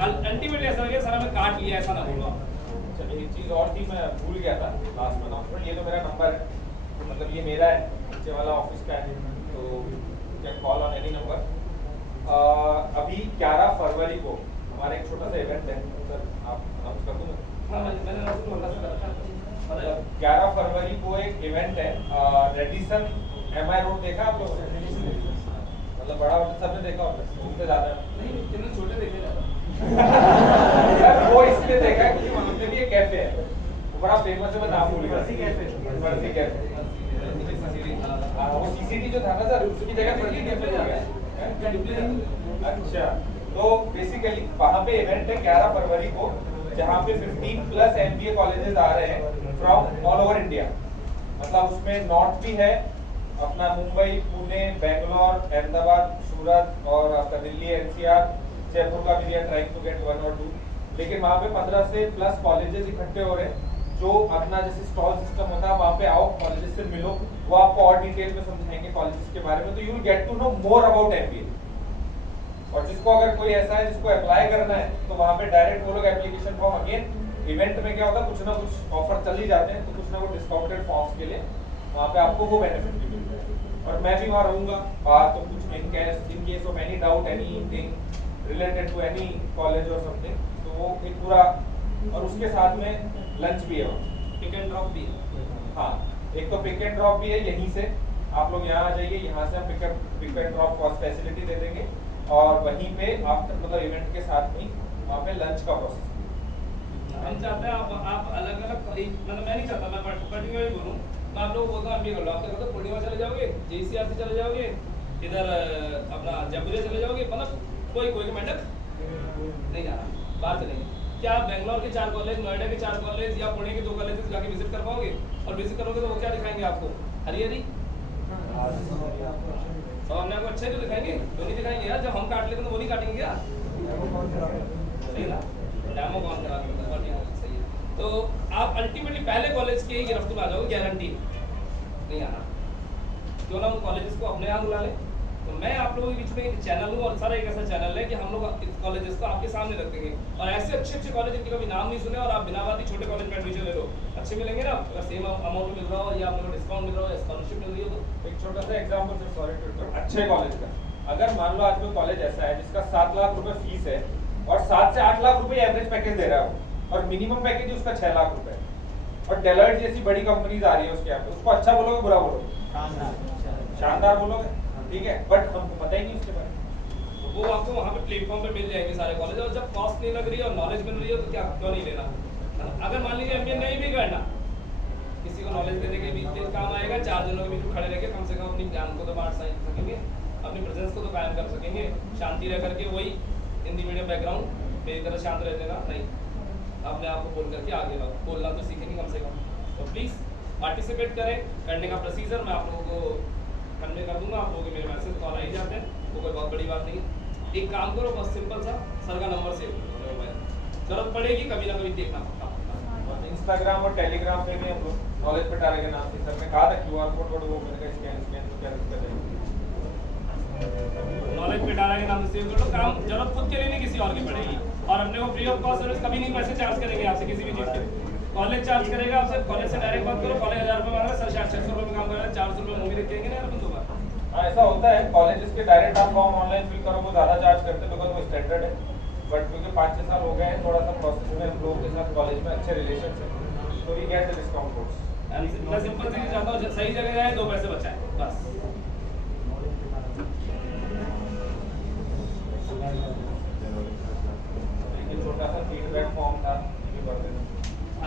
अल्टीमेटली ऐसा लगे सर हमें काट लिया, ऐसा ना बोलो। चलिए एक चीज और थी, मैं भूल गया था लास्ट में अनाउंसमेंट। ये तो मेरा नंबर है, मतलब ये मेरा है, नीचे वाला ऑफिस का है, तो can call on any number. अभी 11 फरवरी को हमारा एक छोटा सा इवेंट है, सर आप अनाउंस कर दूँ? हाँ मैंने अनाउंस बोला सर। 11 फरवरी को एक इवेंट है, रेडिसन एमआई रोड देखा आप लोगों ने? मतलब बड़ा होटल सबने देखा होगा, घूमते ज्यादा नहीं, कितने छोटे देखे यार वो इसलिए देखा है क्योंकि वहाँ पे भी एक कैफे है, वो बड़ा फेमस है, मैं नाम भूल गया। बर्सी कैफे। वो सीसीटी जो था ना सर, उसकी जगह बर्सी कैफे हो गया। अच्छा, तो बेसिकली वहाँ पे इवेंट है 11 फरवरी को, जहाँ पे 15+ एमबीए कॉलेजेस आ रहे हैं फ्रॉम ऑल ओवर इंडिया। मतलब उसमें नॉर्थ भी है, अपना मुंबई, पुणे, बेंगलोर, अहमदाबाद, सूरत और आपका दिल्ली, एनसीआर, जयपुर का भी है, ट्राइंग टू गेट 1 और 2। लेकिन वहाँ पे 15 से प्लस कॉलेजेस इकट्ठे हो रहे हैं, जो अपना जैसे स्टॉल सिस्टम होता है, वहाँ पे आओ, कॉलेजेस से मिलो, वो आपको और डिटेल में समझाएंगे कॉलेजेस के बारे में, तो you will get to know more about MBA. और जिसको अगर कोई ऐसा है जिसको अप्लाई करना है, तो वहाँ पे डायरेक्ट वो लोग एप्लीकेशन फॉर्म, अगेन इवेंट में क्या होता है, कुछ ना कुछ ऑफर चल ही जाते हैं, तो कुछ ना कुछ डिस्काउंटेड फॉर्म्स के लिए वहाँ पे आपको वो बेनिफिट भी मिल जाएगा। और मैं भी वहाँ रहूँगा, तो कुछ in case of any doubt, anything related to any college और समथिंग, तो वो एक पूरा, और उसके साथ में लंच भी है वहाँ, पिक एंड ड्रॉप भी है। हाँ, एक तो पिक एंड ड्रॉप भी है, यहीं से आप लोग यहाँ आ जाइए, यहाँ से हम पिक एंड ड्रॉप फैसिलिटी दे देंगे, और वहीं पे आप मतलब इवेंट के साथ में वहाँ पे लंच का प्रोसेस। हम चाहते हैं आप अलग अलग, मतलब मैं नहीं चाहता, मैं पर्टिकुलरली बोलूँ, मैं आप लोगों को बोलता हूँ एमबीए कर लो, आप क्या करते पूर्णिमा चले जाओगे, जेसीआर से चले जाओगे, इधर अपना जयपुर चले जाओगे, मतलब कोई मैटर नहीं जाना, बात नहीं। क्या आप बेंगलोर के 4 कॉलेज, नोएडा के 4 कॉलेज या पुणे के 2 कॉलेज जाके विजिट कर पाओगे? और विजिट करोगे तो वो क्या दिखाएंगे आपको? हरी तो हमने आपको अच्छे तो दिखाएंगे, तो नहीं दिखाएंगे यार, जब हम काट लेते तो वो नहीं काटेंगे क्या? सही ना, डेमो कौन करा देता है, सही है। तो आप अल्टीमेटली पहले कॉलेज के ही गिरफ्त में आ जाओगे, गारंटी नहीं आना। क्यों ना हम कॉलेजेस को अपने यहाँ बुला लें। तो मैं आप लोगों के बीच में एक चैनल हूँ, और सारा एक ऐसा चैनल है कि हम लोग इस कॉलेजेस को आपके सामने रख देंगे, और ऐसे अच्छे कॉलेज जिनके कभी नाम नहीं सुने और आप बिना बात ही छोटे कॉलेज में एडमिशन ले लो, अच्छे मिलेंगे ना, अगर सेम अमाउंट मिल रहा हो या आपको डिस्काउंट मिल रहा हो या स्कॉलरशिप मिल रही हो। तो एक छोटा सा example sir, sorry to interrupt, अच्छे कॉलेज का, अगर मान लो आज कोई कॉलेज ऐसा है जिसका 7 लाख रुपए फीस है और 7 से 8 लाख रुपए एवरेज पैकेज दे रहा है, और मिनिमम पैकेज उसका 6 लाख रुपए, और डेलॉइट जैसी बड़ी कंपनीज आ रही है उसके यहाँ पे, उसको अच्छा बोलोगे बुरा बोलोगे? शानदार बोलोगे, ठीक है, बट हमको पता ही नहीं उसके बारे में। वो आपको वहाँ पे प्लेटफॉर्म पे मिल जाएंगे सारे कॉलेज, और जब कॉस्ट नहीं लग रही है और नॉलेज मिल रही है तो क्या क्यों नहीं लेना। अगर मान लीजिए एमबीए नहीं भी करना, किसी को नॉलेज देने के बीच में काम आएगा, 4 जनों के बीच में खड़े रह कम से कम अपनी ज्ञान को तो बांट सकेंगे, अपनी प्रेजेंस को तो कायम कर सकेंगे, शांति रह करके, वही हिंदी मीडियम बैकग्राउंड मेरी तरह शांत रह देना नहीं, अपने आप को बोल करके आगे बढ़ो, बोलना तो सीखेंगे कम से कम। तो प्लीज़ पार्टिसिपेट करें। करने का प्रोसीजर मैं आप लोगों को कन्वे कर दूंगा, आप लोगों के मेरे मैसेज कॉल आ ही जाते हैं, वो कोई बहुत बड़ी बात नहीं है। एक काम करो, बस सिंपल सा सर का नंबर सेव करो मोबाइल, जरूरत पड़ेगी कभी ना कभी देखना पड़ता। इंस्टाग्राम और टेलीग्राम पे भी हम लोग नॉलेज पिटारे के नाम से, सर ने कहा था QR कोड वो मैंने कहा स्कैन तो क्या दिक्कत है? नॉलेज पिटारा के नाम से सेव कर लो, काम जरूरत खुद के लिए नहीं किसी और की पड़ेगी, और अपने को फ्री ऑफ कॉस्ट सर्विस कभी नहीं पैसे चार्ज करेंगे आपसे किसी भी चीज़ के। कॉलेज चार्ज करेगा आपसे, कॉलेज से डायरेक्ट बात करो, कॉलेज 1000 रुपये मांगा, सर 600 रुपये में काम करेगा, 400 रुपये मूवी देख के आएंगे ना अपन दो बार। हाँ ऐसा होता है, कॉलेजेस के डायरेक्ट आप फॉर्म ऑनलाइन फिल करो, वो ज़्यादा चार्ज करते हैं बिकॉज वो स्टैंडर्ड है, बट क्योंकि 5-6 साल हो गए हैं, थोड़ा सा प्रोसेस में हम लोगों के साथ कॉलेज में अच्छे रिलेशन है, तो we get the discount codes. मैं सिंपल सी चाहता हूँ सही जगह जाए, 2 पैसे बचाएं बस। छोटा सा फीडबैक फॉर्म था, ये भर देना।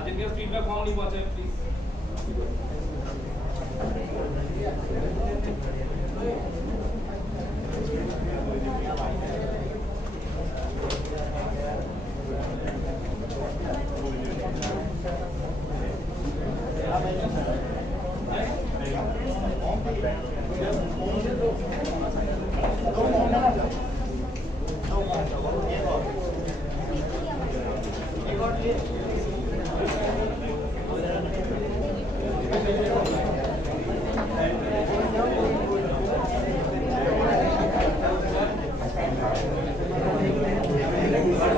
में फॉर्म नहीं पहुंचे प्लीज। एक और